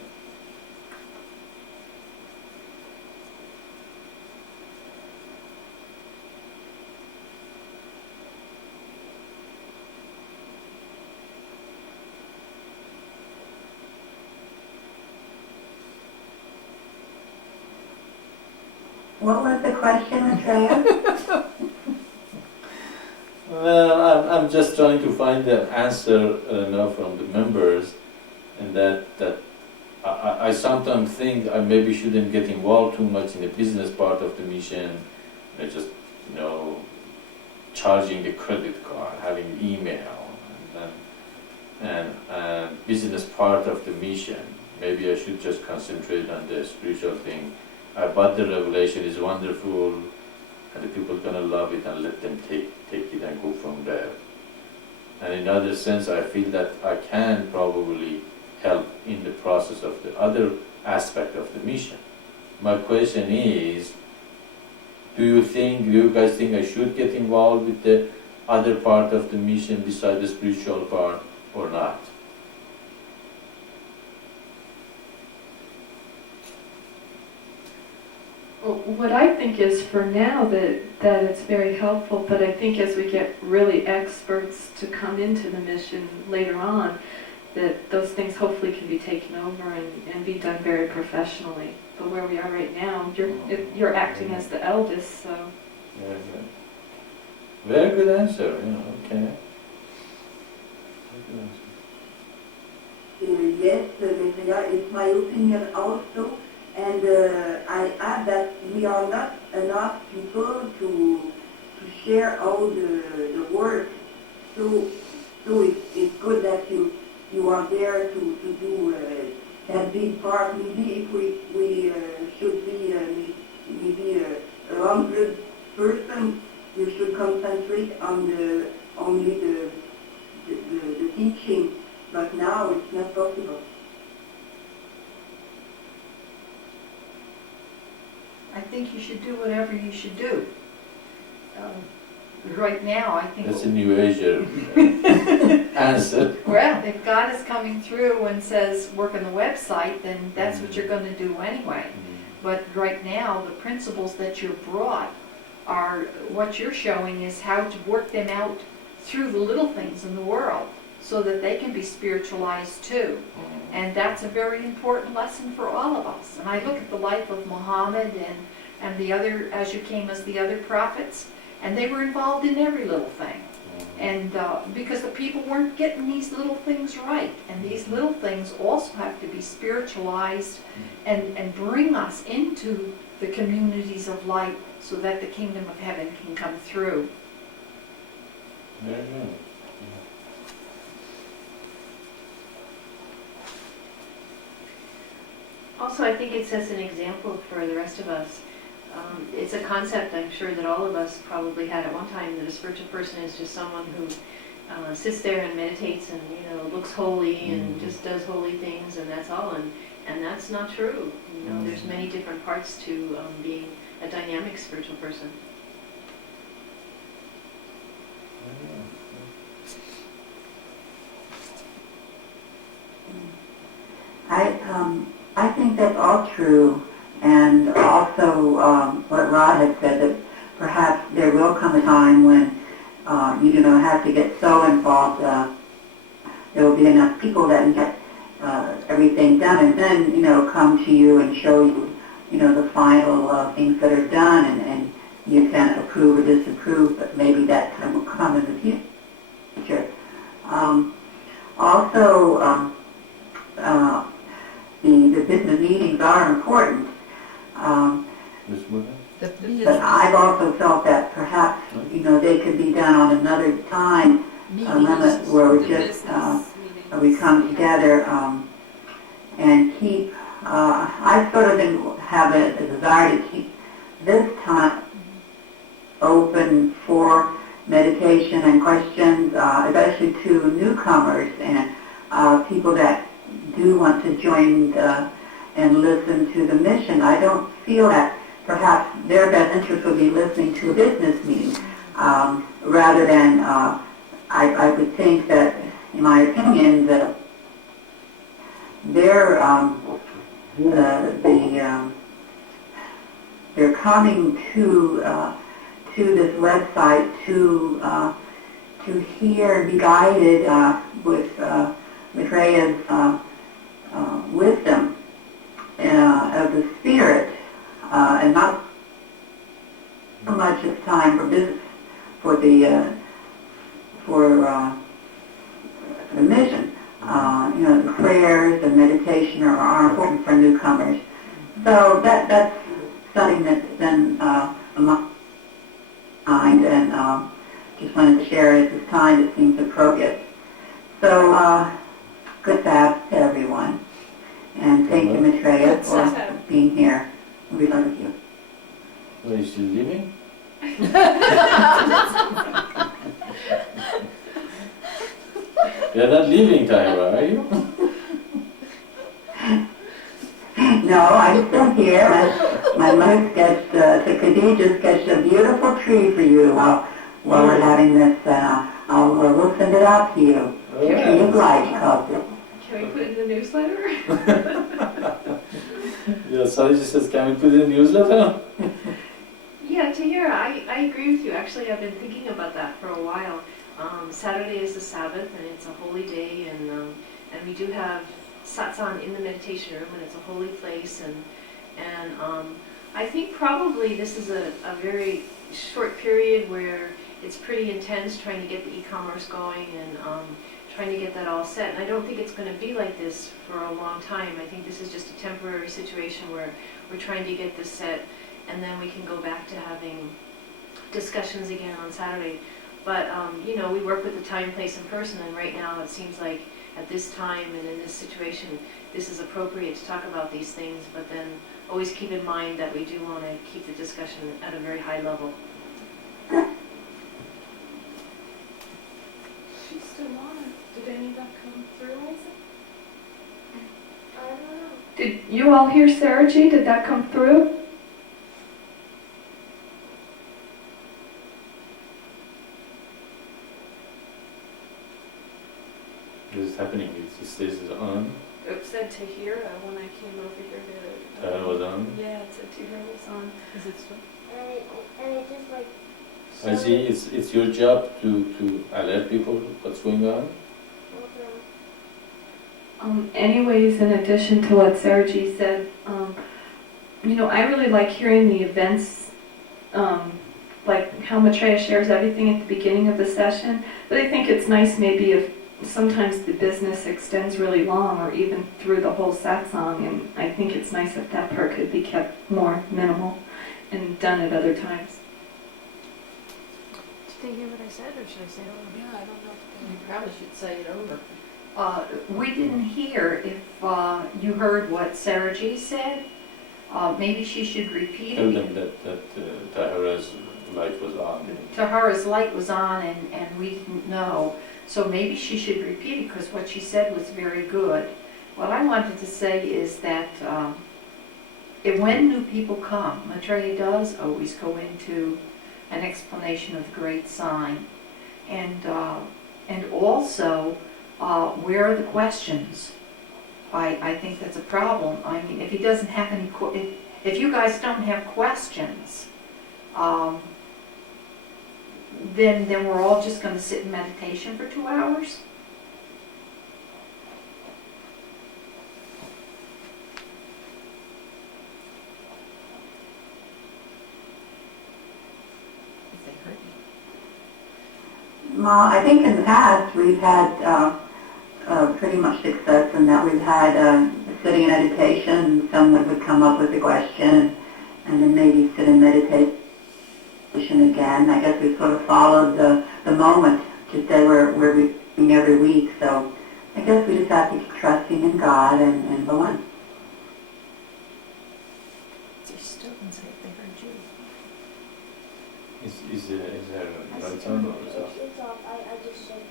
What was the question, Maitreya? Well, I'm just trying to find the answer now from the members, and that I sometimes think I maybe shouldn't get involved too much in the business part of the mission. I just, charging the credit card, having email, and business part of the mission. Maybe I should just concentrate on the spiritual thing. But the revelation is wonderful, and the people are gonna love it, and let them take it and go from there. And in other sense, I feel that I can probably help in the process of the other aspect of the mission. My question is, do you guys think I should get involved with the other part of the mission besides the spiritual part or not? Well, what I think is for now that it's very helpful, but I think as we get really experts to come into the mission later on, that those things hopefully can be taken over and be done very professionally. But where we are right now, you're acting as the eldest, so. Very good. Very good answer, okay. Yes, Maitreya, it's my opinion also, and I add that we are not enough people to share all the work. So it's good that you are there to do that big part. Maybe if we should be maybe 100 persons, you should concentrate on only the teaching. But now it's not possible. I think you should do whatever you should do. Right now, I think. That's a New Ager answer. Well, if God is coming through and says, work on the website, then that's what you're going to do anyway. But right now, the principles that you're brought are, what you're showing is how to work them out through the little things in the world so that they can be spiritualized too. And that's a very important lesson for all of us. And I look at the life of Muhammad and the other, as you came as the other prophets, and they were involved in every little thing. And because the people weren't getting these little things right. And these little things also have to be spiritualized and bring us into the communities of light so that the kingdom of heaven can come through. Very good. Also, I think it sets an example for the rest of us. It's a concept I'm sure that all of us probably had at one time, that a spiritual person is just someone who sits there and meditates and looks holy and just does holy things, and that's all. And that's not true. There's many different parts to being a dynamic spiritual person. I think that's all true, and also what Rod had said, that perhaps there will come a time when you don't have to get so involved. There will be enough people that get everything done, and then come to you and show you the final things that are done, and you can approve or disapprove. But maybe that time will come in the future. Also. The business meetings are important, but I've also felt that perhaps they could be done on another time limit where we just we come together and keep. I sort of have a desire to keep this time open for meditation and questions, especially to newcomers and people that do want to join and listen to the mission. I don't feel that perhaps their best interest would be listening to a business meeting rather than, I would think that, in my opinion, that they're coming to this website to hear and be guided with Maitreya's wisdom of the spirit, and not so much of time for business, the mission. The prayers and meditation are important for newcomers. So that's something that's been on my mind, and just wanted to share it at this time. It seems appropriate. So good Sabbath to everyone, and thank you, Maitreya, Good for Sabbath. being here. We love you. Are you still living? You're not leaving Taiwan, are you? No, I'm still here. My mother sketched, the Khadija sketched a beautiful tree for you while we're having this. We'll send it out to you. Tree of Life, called it. Can we put it in the newsletter? Yeah, Sariji says, can we put it in the newsletter? Yeah, Tahira, I agree with you. Actually, I've been thinking about that for a while. Saturday is the Sabbath, and it's a holy day, and we do have Satsang in the meditation room, and it's a holy place, and I think probably this is a very short period where it's pretty intense trying to get the e-commerce going and trying to get that all set. And I don't think it's going to be like this for a long time. I think this is just a temporary situation where we're trying to get this set, and then we can go back to having discussions again on Saturday. But, we work with the time, place, and person, and right now it seems like at this time and in this situation, this is appropriate to talk about these things, but then always keep in mind that we do want to keep the discussion at a very high level. She's still on. Did any of that come through, Isaac? I don't know. Did you all hear Sarah G? Did that come through? This is happening. It says it's on. It said Tahira when I came over here to... It was on. Yeah, it said Tahira was on. Is it still? And it just like... I see it's your job to alert people what's going on. Anyways, in addition to what Sarah G said, I really like hearing the events, like how Maitreya shares everything at the beginning of the session, but I think it's nice maybe if sometimes the business extends really long or even through the whole satsang, and I think it's nice if that part could be kept more minimal and done at other times. Did they hear what I said, or should I say it over? Yeah, I don't know if You probably should say it over. We didn't hear if you heard what Sarah G said. Maybe she should repeat Tell it. them that Tahira's light was on. Tahara's light was on and we didn't know. So maybe she should repeat it because what she said was very good. What I wanted to say is that when new people come, Maitreya does always go into an explanation of the great sign. And also, where are the questions? I think that's a problem. I mean, if he doesn't have any, if you guys don't have questions, then we're all just going to sit in meditation for 2 hours? If they heard you. Well, I think in the past we've had pretty much success in that we've had sitting in meditation, and someone would come up with a question, and then maybe sit in meditation again. I guess we sort of followed the moment to say we're reading every week. So I guess we just have to keep trusting in God and go on. They still didn't say if they heard you. Is there lights on or is it off? It's off. I just said.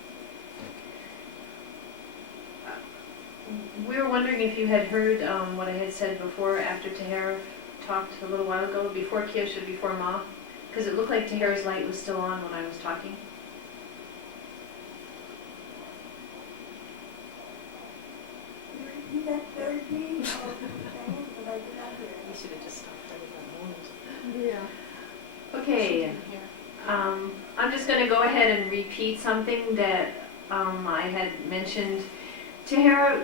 We were wondering if you had heard what I had said before, after Tahira talked a little while ago, before Kyosha, before Ma, because it looked like Tahira's light was still on when I was talking. You should have just stopped at that moment. Yeah. Okay, I'm just going to go ahead and repeat something that I had mentioned. Tahira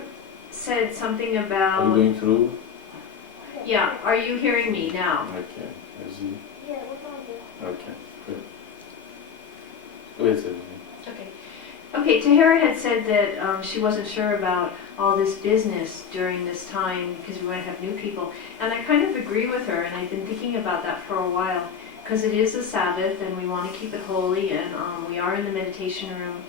said something Are about... you going through? Yeah, are you hearing me now? Okay. I see. Yeah, we're going to. Okay. Good. Go ahead, Sarah. Okay. Okay, Tahara had said that she wasn't sure about all this business during this time because we might have new people. And I kind of agree with her, and I've been thinking about that for a while because it is a Sabbath and we want to keep it holy, and we are in the meditation room.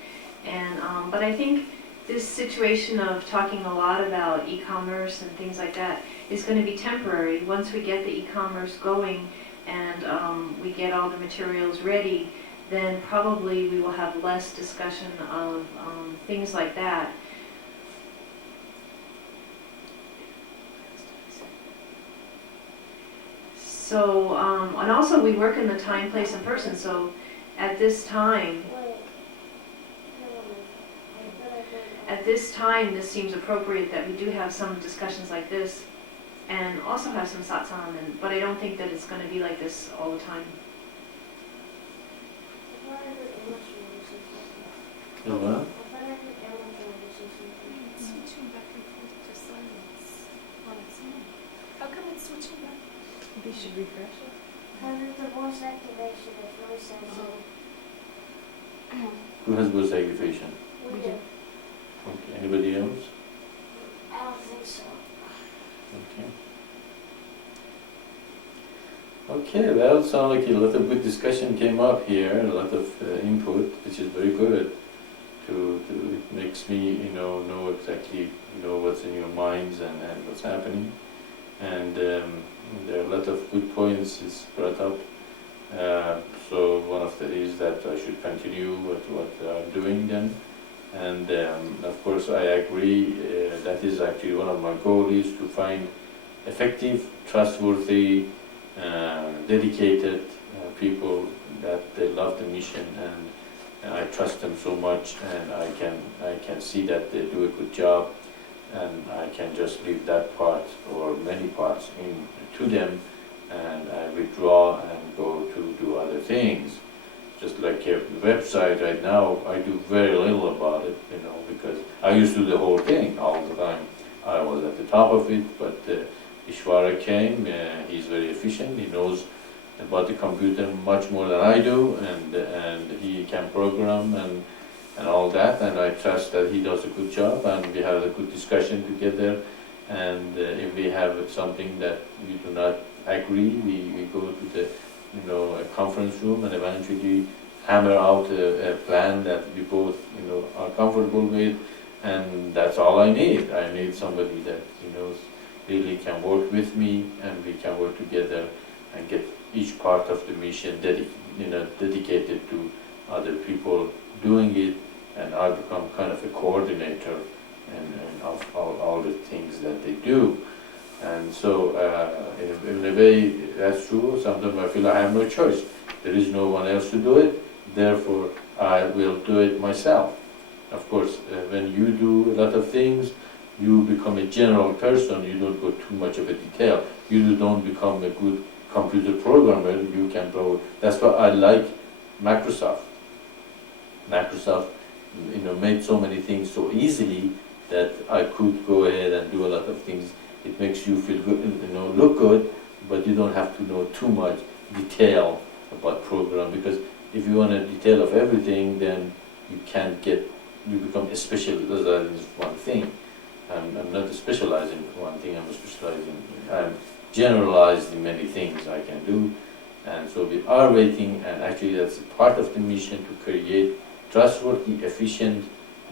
And but I think this situation of talking a lot about e-commerce and things like that is going to be temporary. Once we get the e-commerce going and we get all the materials ready, then probably we will have less discussion of things like that. So, and also we work in the time, place, and person, so at this time, this seems appropriate that we do have some discussions like this and also have some satsang, but I don't think that it's going to be like this all the time. You know? It's switching back and forth to silence on its own. How come it's switching back? You should refresh it. The voice activation is really sensitive. Who has voice activation? We We do. do. Okay. Anybody else? I don't think so. Okay. Okay, well, sounds like a lot of good discussion came up here, a lot of input, which is very good. It makes me, know exactly, what's in your minds and what's happening. And there are a lot of good points is brought up. So one of the is that I should continue with what I'm doing then. And of course I agree, that is actually one of my goals, is to find effective, trustworthy, dedicated people that they love the mission, and I trust them so much, and I can see that they do a good job, and I can just leave that part or many parts to them, and I withdraw and go to do other things. Just like a website right now, I do very little about it, because I used to do the whole thing all the time. I was at the top of it, but Ishvara came, he's very efficient, he knows about the computer much more than I do, and he can program and all that, and I trust that he does a good job, and we have a good discussion together, and if we have something that we do not agree, we go to the a conference room and eventually hammer out a plan that we both are comfortable with, and that's all I need. I need somebody that really can work with me, and we can work together and get each part of the mission dedicated to other people doing it, and I become kind of a coordinator and of all the things that they do. And so, in a way, that's true. Sometimes I feel I have no choice. There is no one else to do it, therefore I will do it myself. Of course, when you do a lot of things, you become a general person, you don't go too much of a detail. You don't become a good computer programmer, you can program. That's why I like Microsoft. Microsoft made so many things so easily that I could go ahead and do a lot of things. It makes you feel good, look good, but you don't have to know too much detail about program, because if you want a detail of everything, then you become a specialist in one thing. I'm not specializing in one thing, I'm generalized in many things I can do. And so we are waiting, and actually that's a part of the mission, to create trustworthy, efficient,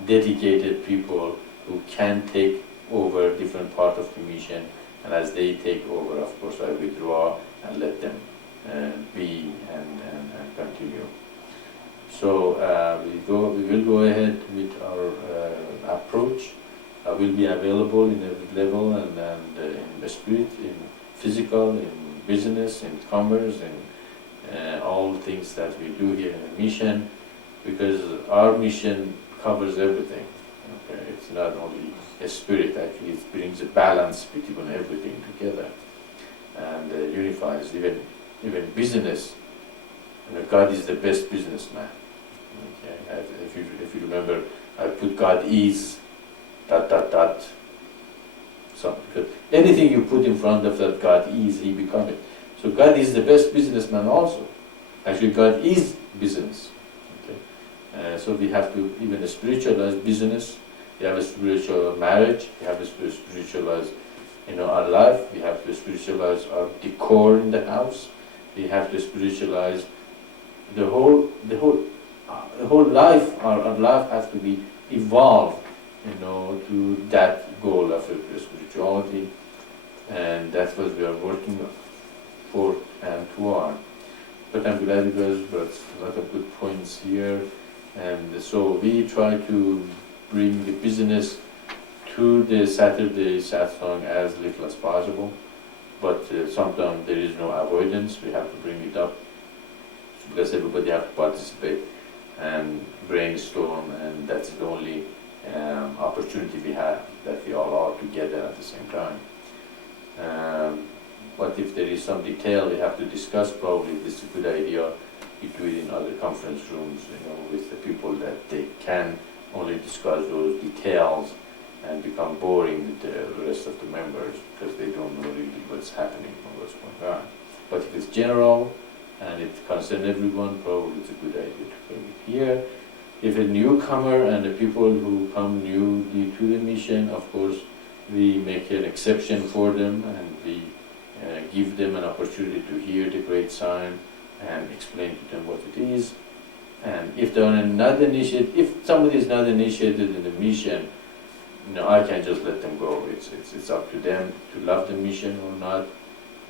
dedicated people who can take over different part of the mission, and as they take over, of course, I withdraw and let them be and continue. So we will go ahead with our approach. I will be available in every level, and in the spirit, in physical, in business, in commerce, in all things that we do here in the mission, because our mission covers everything. Okay? It's not only a spirit, actually it brings a balance between everything together, and unifies even business. God is the best businessman. Okay? If you remember, I put God is ... So, because anything you put in front of that God is, he become it. So God is the best businessman also. Actually, God is business. Okay? So we have to even spiritualize business. We have to spiritual marriage. We have to spiritualize, our life. We have to spiritualize our decor in the house. We have to spiritualize the whole life. Our life has to be evolved, to that goal of spirituality, and that's what we are working for and toward. But I'm glad you guys brought a lot of good points here, and so we try to bring the business to the Saturday satsang as little as possible, but sometimes there is no avoidance. We have to bring it up because everybody has to participate and brainstorm, and that's the only opportunity we have, that we all are together at the same time. But if there is some detail we have to discuss, probably this is a good idea. We do it in other conference rooms, with the people that they can only discuss those details and become boring with the rest of the members because they don't know really what's happening or what's going on. But if it's general and it concerns everyone, probably it's a good idea to bring it here. If a newcomer and the people who come newly to the mission, of course, we make an exception for them, and we give them an opportunity to hear the great sign and explain to them what it is. And if they are not initiated, if somebody is not initiated in the mission, I can't just let them go. It's up to them to love the mission or not.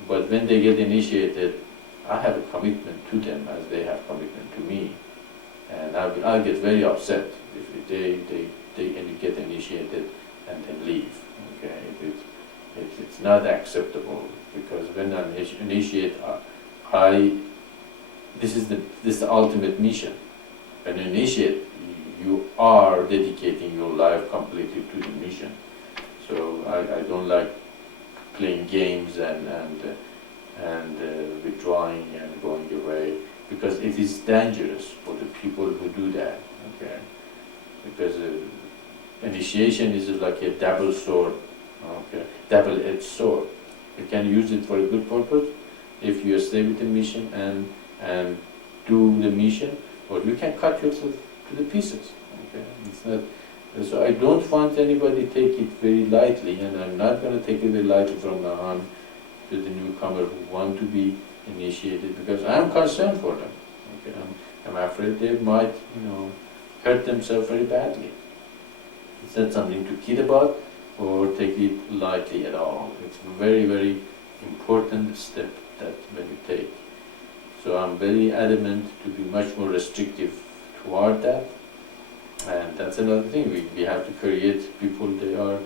But when they get initiated, I have a commitment to them as they have commitment to me. And I'll get very upset if they get initiated and then leave. Okay, it's not acceptable, because when I initiate, this is the ultimate mission. When you initiate, you are dedicating your life completely to the mission. So I don't like playing games and withdrawing and going away, because it is dangerous for the people who do that. Okay, because initiation is like a double sword. Okay, double-edged sword. You can use it for a good purpose if you stay with the mission and do the mission, or you can cut yourself to the pieces. Okay, it's not. So I don't want anybody to take it very lightly, and I'm not going to take it very lightly from now on to the newcomer who want to be initiated, because I'm concerned for them. Okay, I'm afraid they might, hurt themselves very badly. It's not something to kid about or take it lightly at all. It's a very, very important step that when you take. So I'm very adamant to be much more restrictive toward that. And that's another thing. We have to create people, they are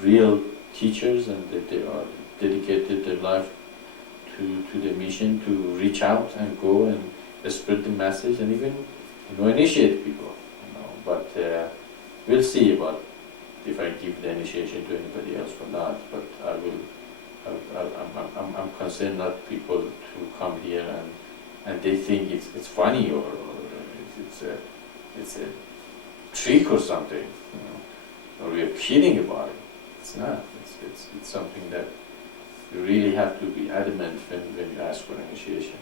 real teachers, and that they are dedicated their life to the mission, to reach out and go and spread the message and even initiate people. But we'll see about if I give the initiation to anybody else or not. But I'm concerned not people to come here and they think it's funny or it's a trick or something, or we are kidding about it. It's not. It's something that you really have to be adamant when you ask for initiation.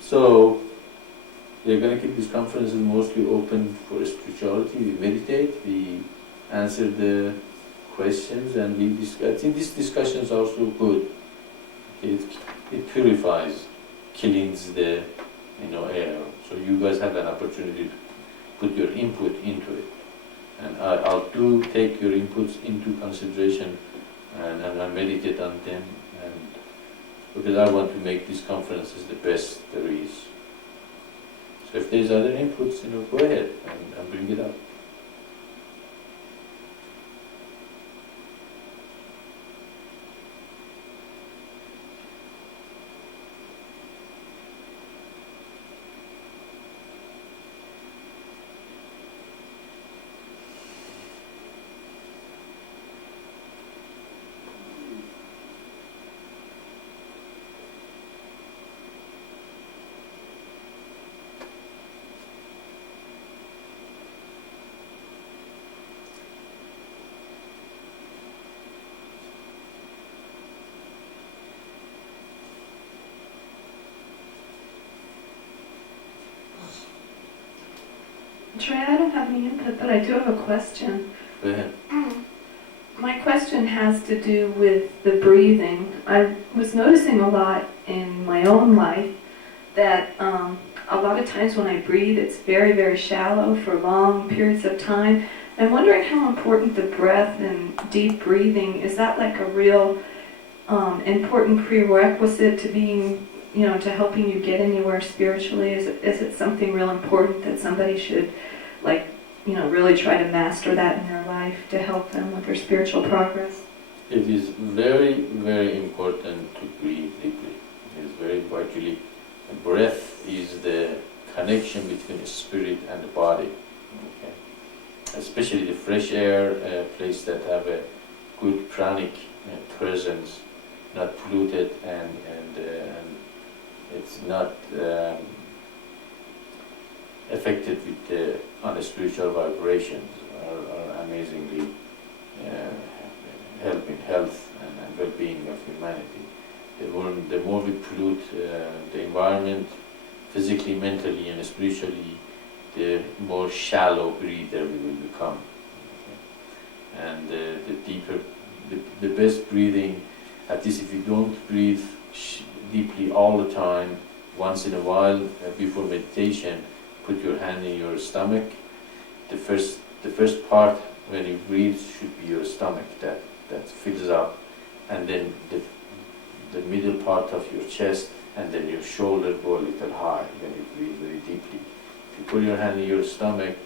So we're going to keep these conferences mostly open for spirituality. We meditate, we answer the questions, and we discuss. I think this discussion is also good. It purifies, cleans the air. So you guys have an opportunity to put your input into it, and I'll take your inputs into consideration, and I meditate on them, and because I want to make these conferences the best there is. So if there's other inputs, go ahead and bring it up. Trey, I don't have any input, but I do have a question. Go ahead. My question has to do with the breathing. I was noticing a lot in my own life that a lot of times when I breathe, it's very, very shallow for long periods of time. I'm wondering how important the breath and deep breathing, is that like a real important prerequisite to being, to helping you get anywhere spiritually? Is it something real important that somebody should, like, really try to master that in their life to help them with their spiritual progress? It is very, very important to breathe deeply. It is very vitally. Breath is the connection between the spirit and the body. Okay? Especially the fresh air, place that have a good pranic presence, not polluted, and it's not affected with the unspiritual vibrations, are amazingly helping health and well-being of humanity. The more we pollute the environment, physically, mentally, and spiritually, the more shallow breather we will become. Okay? And the deeper, the best breathing, at least if you don't breathe deeply all the time, once in a while, before meditation, put your hand in your stomach. The first part when you breathe should be your stomach that fills up, and then the middle part of your chest, and then your shoulder go a little high when you breathe very deeply. If you put your hand in your stomach,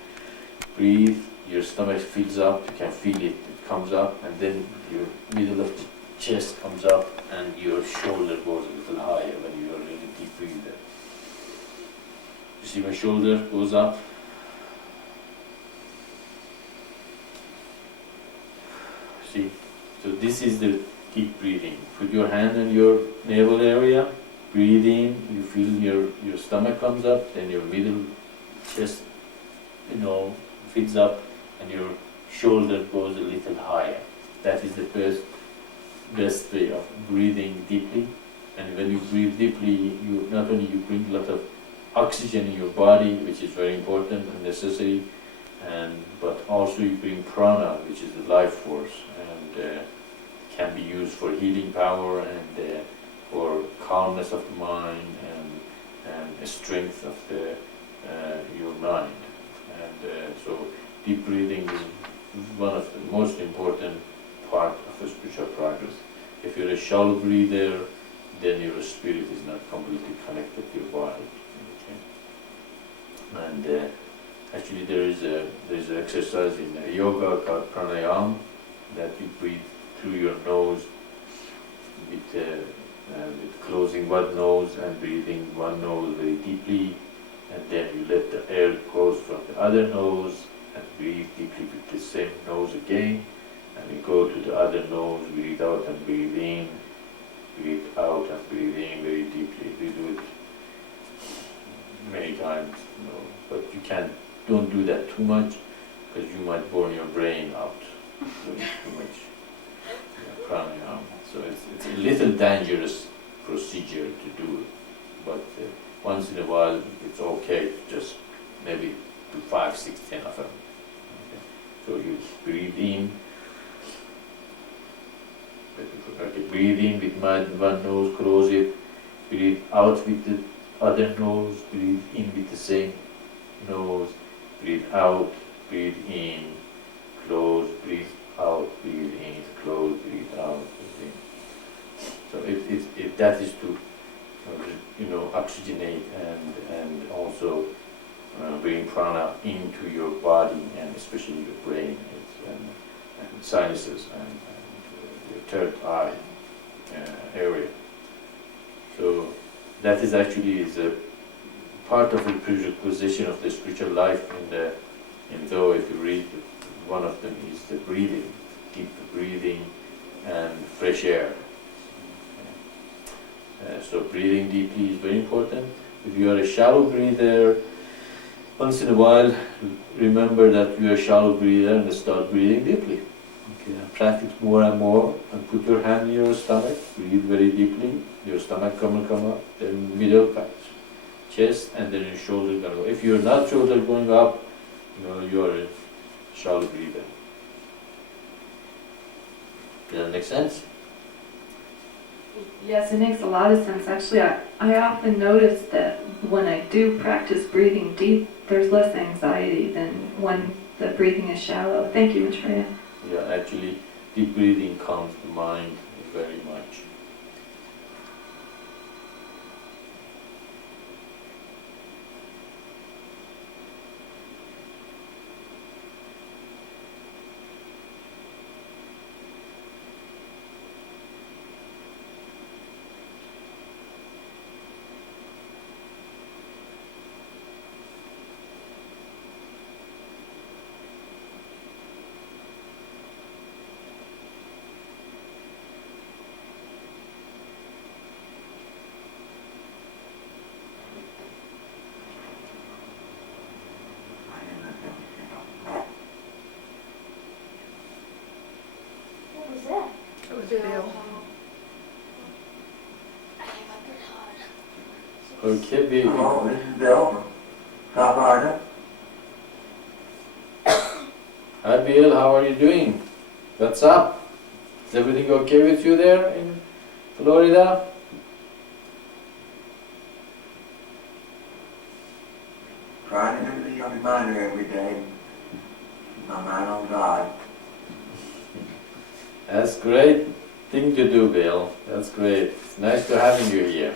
breathe, your stomach fills up, you can feel it, it comes up, and then your middle of the chest comes up, and your shoulder goes a little higher when you are really deep breather. You see my shoulder goes up. See? So this is the deep breathing. Put your hand on your navel area, breathe in, you feel your stomach comes up, then your middle chest, fills up, and your shoulder goes a little higher. That is the best way of breathing deeply. And when you breathe deeply, you not only you bring a lot of oxygen in your body, which is very important and necessary, but also you bring prana, which is the life force, and can be used for healing power and for calmness of the mind and strength of your mind. And so deep breathing is one of the most important part of the spiritual progress. If you're a shallow breather, then your spirit is not completely connected to your body. Okay? And actually there is an exercise in yoga called pranayama, that you breathe through your nose with closing one nose and breathing one nose very deeply, and then you let the air go from the other nose and breathe deeply with the same nose again, and you go to the other nose, breathe out and breathe in, breathe out and breathe in very deeply. We do it many times, but don't do that too much, because you might burn your brain out doing too much pranayama. So it's a little dangerous procedure to do it, but once in a while it's okay, just maybe do 5, 6, 10 of them. Okay. So you breathe in, breathe in with one nose, close it, breathe out with the other nose, breathe in with the same nose, breathe out, breathe in, close, breathe out, breathe in, close, breathe out, breathe in. So that is to oxygenate and also bring prana into your body, and especially your brain and sinuses and your third eye area. So that is actually a part of the prerequisite of the spiritual life. And though if you read, one of them is the breathing, deep breathing and fresh air. So breathing deeply is very important. If you are a shallow breather, once in a while remember that you are a shallow breather and start breathing deeply. Okay, and practice more and more, and put your hand in your stomach, breathe very deeply, your stomach come up, then middle patch, chest, and then your shoulder going up. If you're not shoulder going up, you're a shallow breather. Does that make sense? Yes, it makes a lot of sense. Actually, I often notice that when I do practice breathing deep, there's less anxiety than when the breathing is shallow. Thank you, Maitreya. Yeah, actually, deep breathing calms the mind very much. What was that? It was Bill. Okay, Bill. Hello, this is Bill from South Florida. Hi Bill, how are you doing? What's up? Is everything okay with you there in Florida? Trying to do the reminder every day. Keep my mind on God. That's great thing to do, Bill. That's great. It's nice to having you here.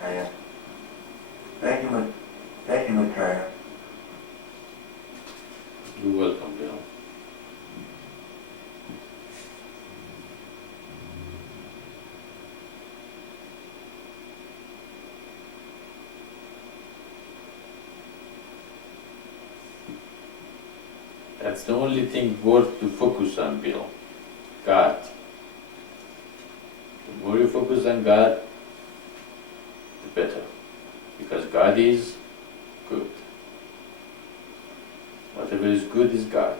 Yeah. Thank you, Maitreya. You're welcome, Bill. That's the only thing worth to focus on, Bill. God. The more you focus on God, the better. Because God is good. Whatever is good is God.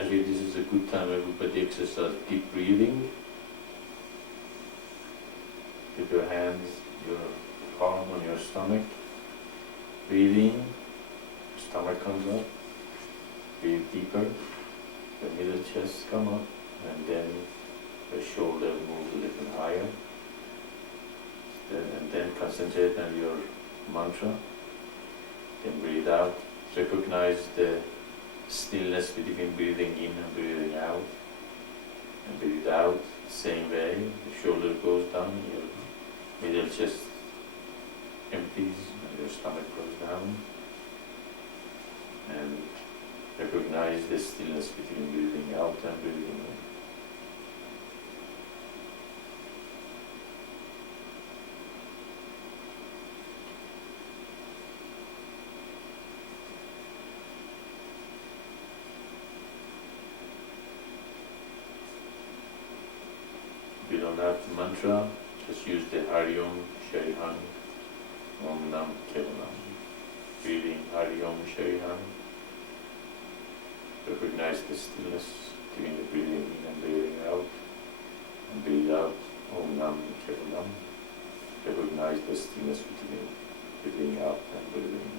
Actually, this is a good time everybody exercise deep breathing. Keep your hands, your palm on your stomach. Breathe in, stomach comes up. Breathe deeper. The middle chest come up, and then the shoulder moves a little higher. And then concentrate on your mantra. Then breathe out. recognize the stillness between breathing in and breathing out. And breathe out same way. The shoulder goes down, your middle chest empties, and your stomach goes down. And recognize the stillness between breathing out and breathing in. If you don't have the mantra, just use the Hariom Shariham Om Nam Kevalam. Breathing Hariom Shariham. Recognize the stillness between the breathing in and breathing out. And breathe out Om Nam Kevalam. Recognize the stillness between breathing out and breathing in.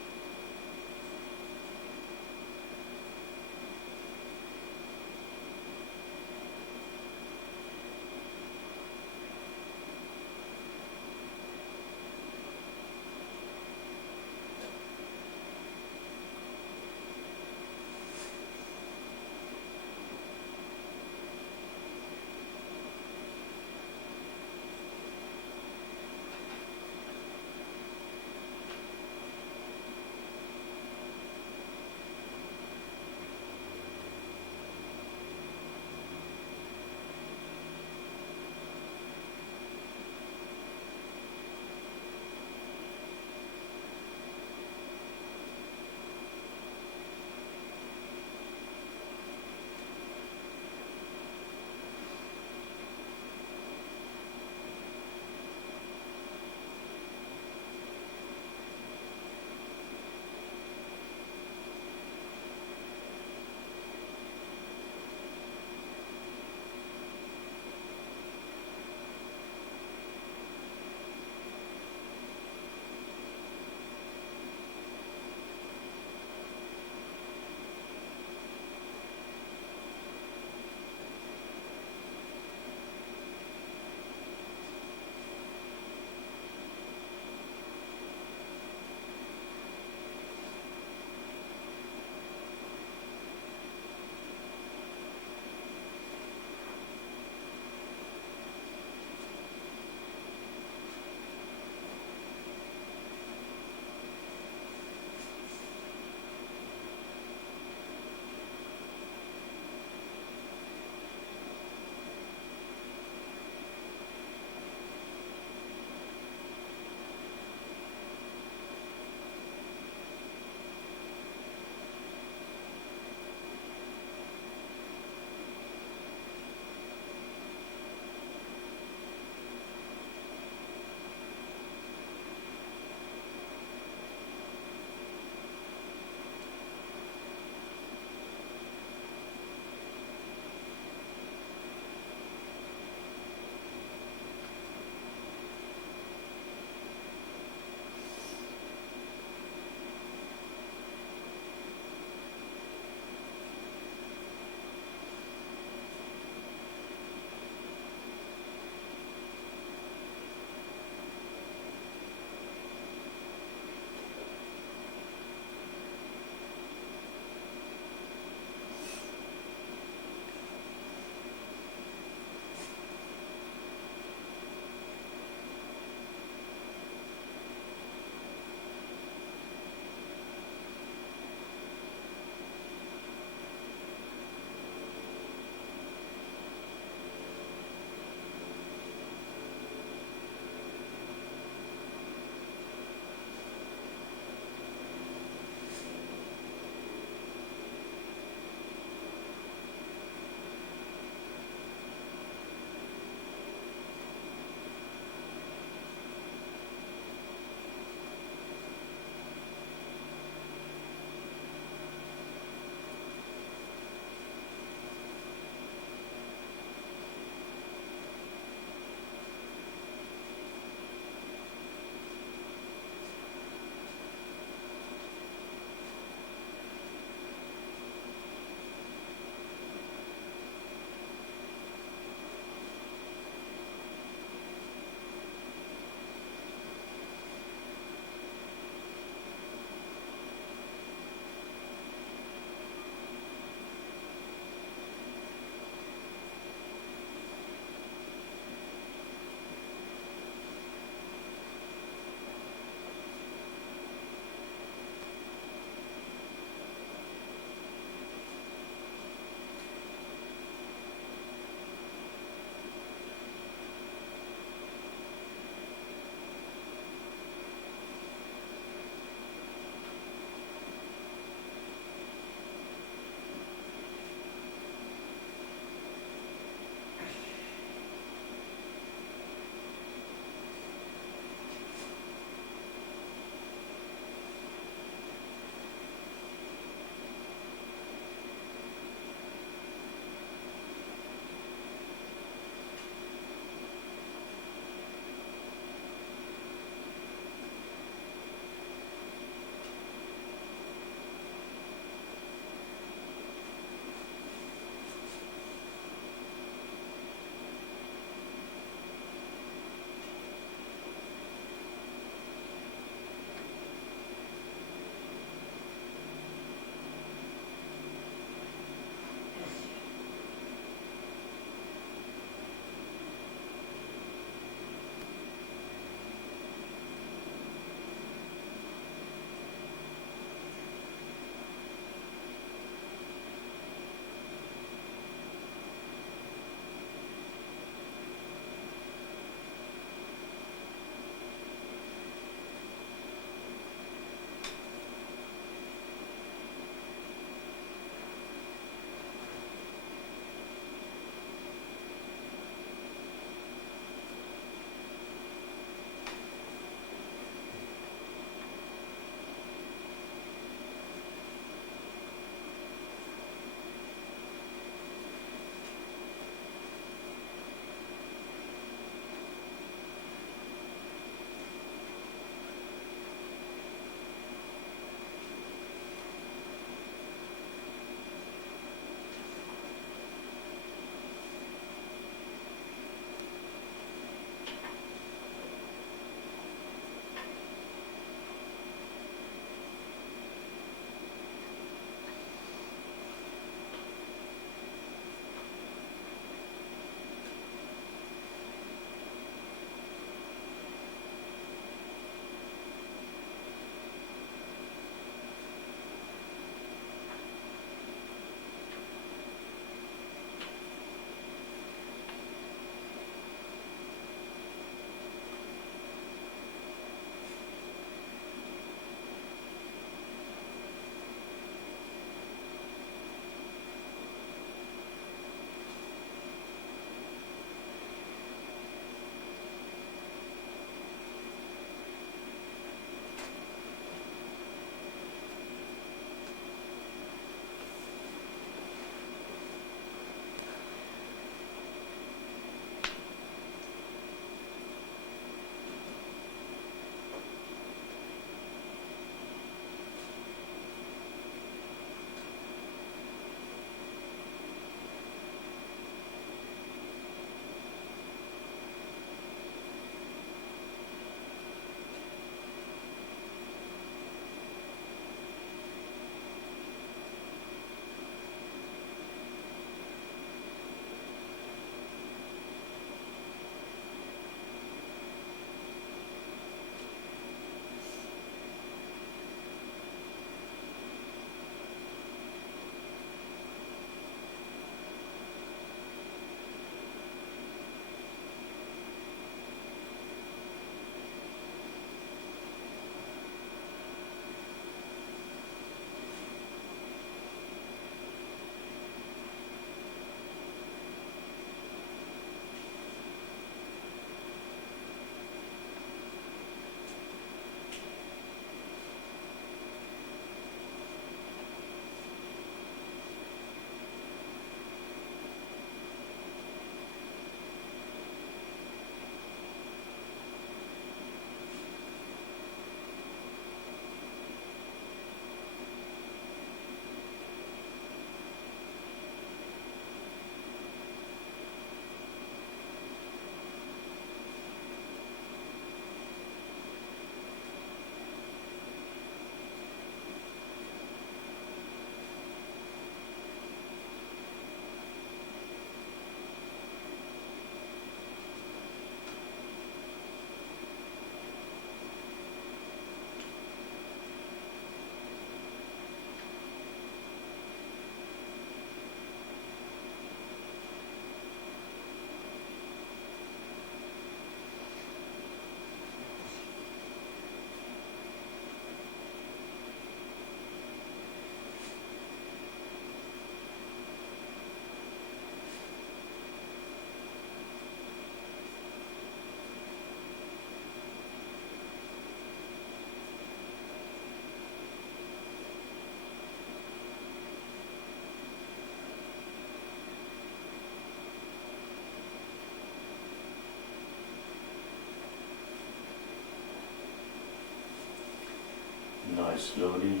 Now slowly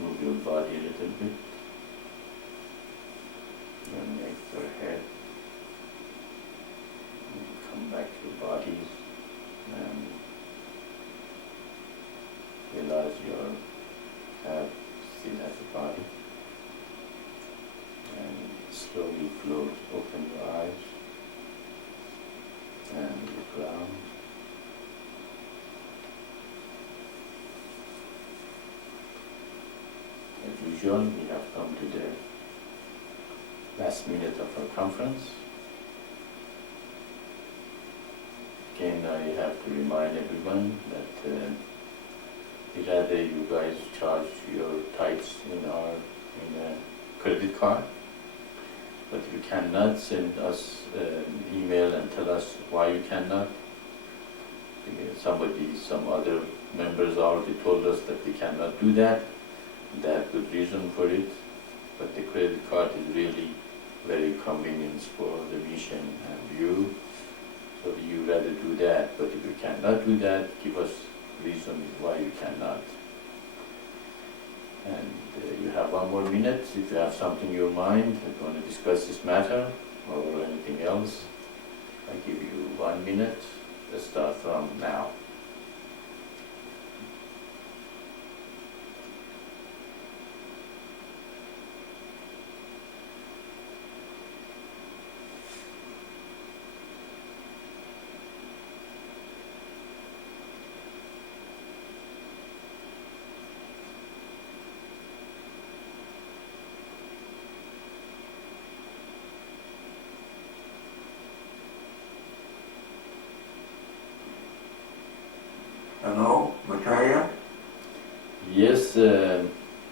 move your body a little bit. Your neck, your head. Come back to your body and realize your head still has a body. And slowly close, open your eyes and look around. As usual, we have come to the last minute of our conference. Again, I have to remind everyone that rather you guys charge your tithes in a credit card, but you cannot send us an email and tell us why you cannot. Some other members already told us that they cannot do that. They have good reason for it, but the credit card is really very convenient for the mission and you. So you rather do that, but if you cannot do that, give us reason why you cannot. And you have 1 more minute. If you have something in your mind, if you want to discuss this matter or anything else, I give you 1 minute. Let's start from now. Hello, Maitreya? Yes,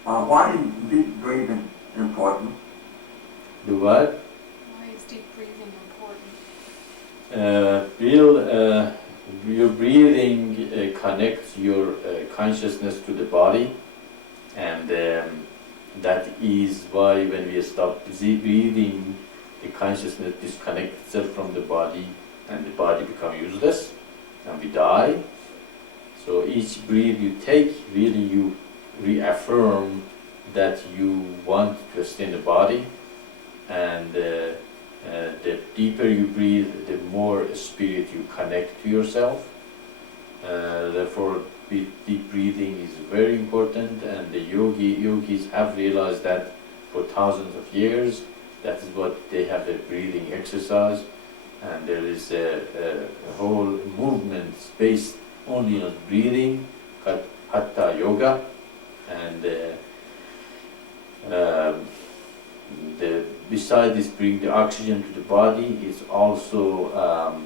Why is deep breathing important? the what? Why is deep breathing important? Your breathing connects your consciousness to the body, and that is why when we stop breathing, the consciousness disconnects itself from the body, and the body becomes useless, and we die. So each breath you take, really you reaffirm that you want to stay in the body, and the deeper you breathe, the more spirit you connect to yourself. Therefore, deep breathing is very important, and the yogis have realized that for thousands of years. That is what they have a breathing exercise, and there is a whole movement based only on breathing, called Hatha Yoga, and besides this bring the oxygen to the body, it also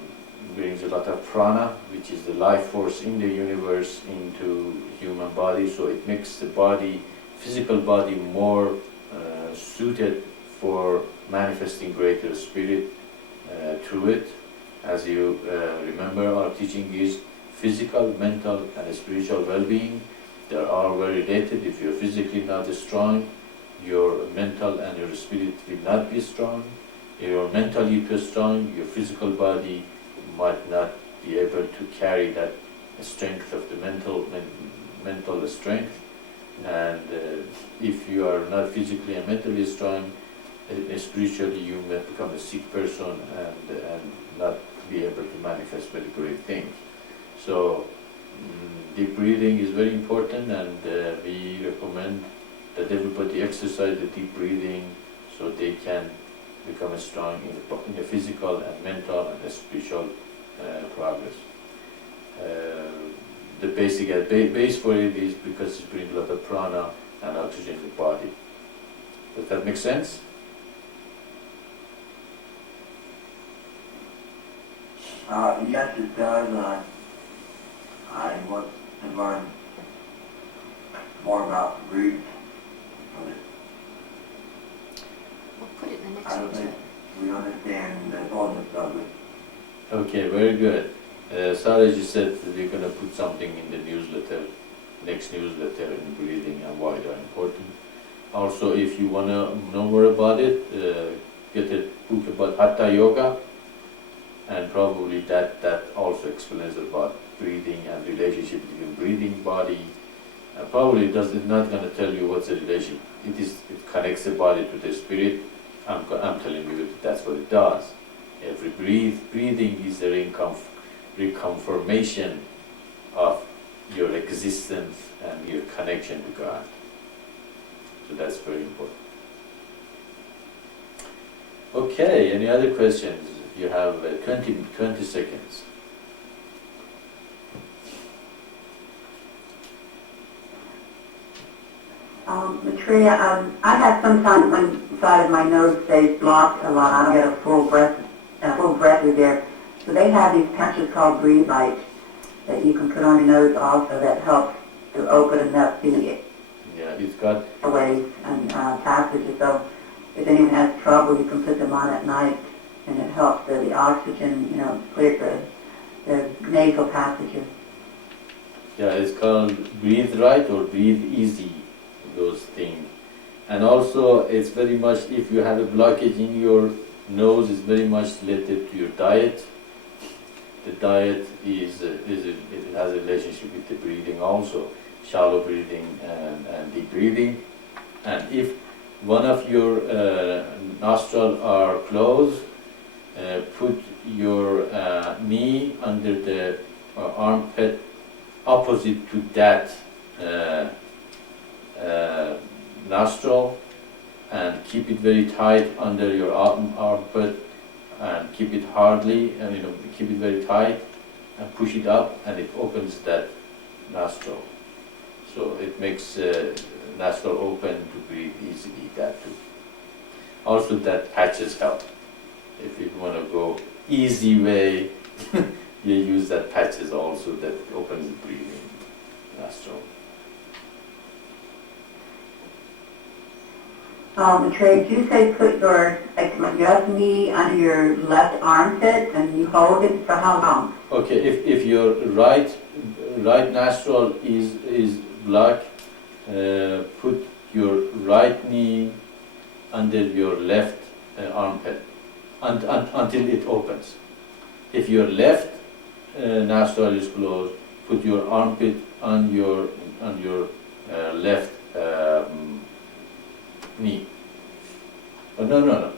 brings a lot of prana, which is the life force in the universe, into human body. So it makes the body, physical body, more suited for manifesting greater spirit through it. As you remember, our teaching is physical, mental, and spiritual well-being. They are all very related. If you're physically not strong, your mental and your spirit will not be strong. If you're mentally too strong, your physical body might not be able to carry that strength of the mental strength. And if you are not physically and mentally strong, spiritually you may become a sick person and not be able to manifest very great things. So deep breathing is very important, and we recommend that everybody exercise the deep breathing so they can become strong in the physical and mental and the spiritual progress. The basic base for it is because it brings a lot of prana and oxygen to the body. Does that make sense? Yes, it does. I want to learn more about breathing. We'll put it in the I don't next think one. we understand the importance of it. Okay, very good. Saraj said that we're going to put something in the newsletter, next newsletter, in breathing and why they're important. Also, if you want to know more about it, get a book about Hatha Yoga, and probably that also explains about breathing and relationship between breathing, body. Probably it does not going to tell you what's the relationship. It connects the body to the spirit. I'm telling you that's what it does. Every breathing is a reconfirmation of your existence and your connection to God. So that's very important. Okay, any other questions? You have 20 seconds. Maitreya, I have sometimes one side of my nose stays blocked a lot. I don't get a full breath through there. So they have these patches called Breathe Light that you can put on your nose also that helps to open enough the Yeah, it's got airways and passages. So if anyone has trouble, you can put them on at night, and it helps the oxygen, clear the nasal passages. Yeah, it's called Breathe Right or Breathe Easy, those things. And also, it's very much, if you have a blockage in your nose, it's very much related to your diet. The diet it has a relationship with the breathing also, shallow breathing and deep breathing. And if one of your nostrils are closed, put your knee under the armpit opposite to that nostril, and keep it very tight under your armpit, and keep it hardly, and keep it very tight, and push it up, and it opens that nostril. So it makes nostril open to breathe easily. That too. Also, that patches help. If you want to go easy way, you use that patches also that opens the breathing nostril. Maitreya, did you say put your left knee under your left armpit and you hold it for how long? Okay, if your right nostril is blocked, put your right knee under your left armpit until it opens. If your left nostril is closed, put your armpit on your left knee. Oh, no.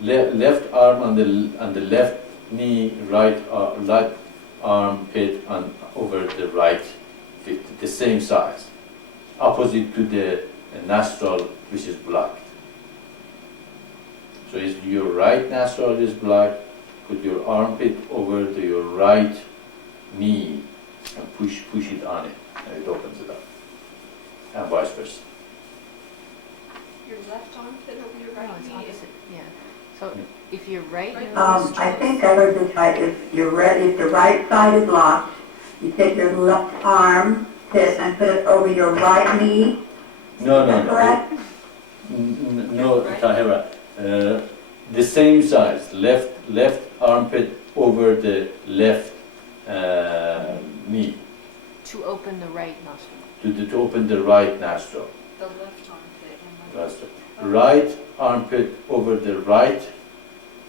Left arm on the left knee, right armpit over the right, the same size, opposite to the nostril which is blocked. So if your right nostril is blocked, put your armpit over your right knee and push it on it, and it opens it up, and vice versa. Your left armpit over your No, right it's knee. opposite, yeah. So if your right Right. nose is I think I heard this right. If the right side is blocked, you take your left arm and put it over your right knee. No, Is that correct? No, Tahira. The same size. Left armpit over the left knee to open the right nostril. to open the right nostril. The left armpit. And Nostril. Right armpit over the right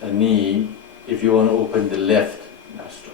knee if you want to open the left nostril.